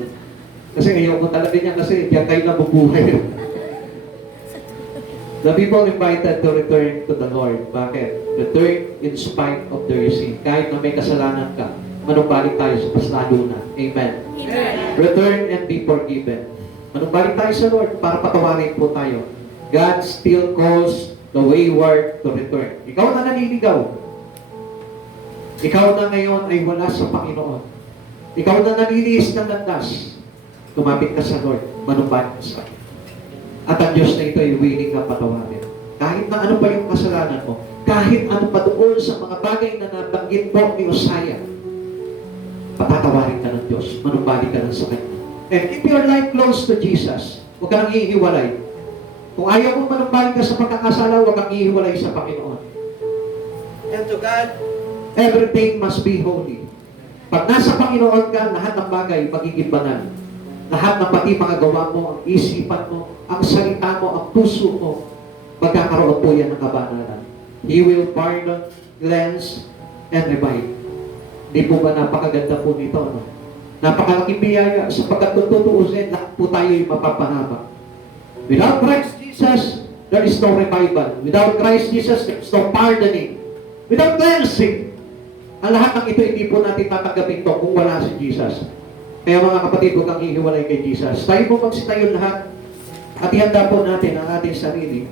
Kasi ngayon ko talaga niya kasi diyan kayo nabubuhay. The people invited to return to the Lord. Bakit? Return in spite of their sin. Kahit na may kasalanan ka, manumbalik tayo sa paslalo na. Amen. Amen. Return and be forgiven. Manumbalik tayo sa Lord para patawarin po tayo. God still calls the wayward to return. Ikaw na naniligaw. Ikaw na ngayon ay wala sa Panginoon. Ikaw na naniliis ng landas. Tumapit ka sa Lord. Manumbalik ka sa Lord. At ang Diyos na ito ay willing na patawarin. Kahit na ano pa yung kasalanan mo, kahit ano pa doon sa mga bagay na nabanggit mo ni Uzziah, patatawarin ka ng Diyos, manumbalik ka ng sa Kanya. And keep your life close to Jesus. Huwag ka nang hihiwalay. Kung ayaw mo manumbalik ka sa pagkakasala, huwag kang hihiwalay sa Panginoon. And to God, everything must be holy. Pag nasa Panginoon ka, lahat ng bagay magiging banal. Lahat ng pati mga gawa mo, ang isipan mo, ang salita mo, ang puso mo, magkakaroon po yan ng kabanalan. He will pardon, cleanse, and revive. Di po ba napakaganda po nito? No? Napakalaking biyaya sapagkat tutuusin, lahat po tayo ay mapapahamak. Without Christ Jesus, there is no revival. Without Christ Jesus, there is no pardoning. Without cleansing, ang lahat ng ito, hindi po natin tatanggapin to kung wala si Jesus. Kaya mga kapatid, huwag kang hihiwalay kay Jesus. Tayo po magsitayo lahat at ihanda po natin ang ating sarili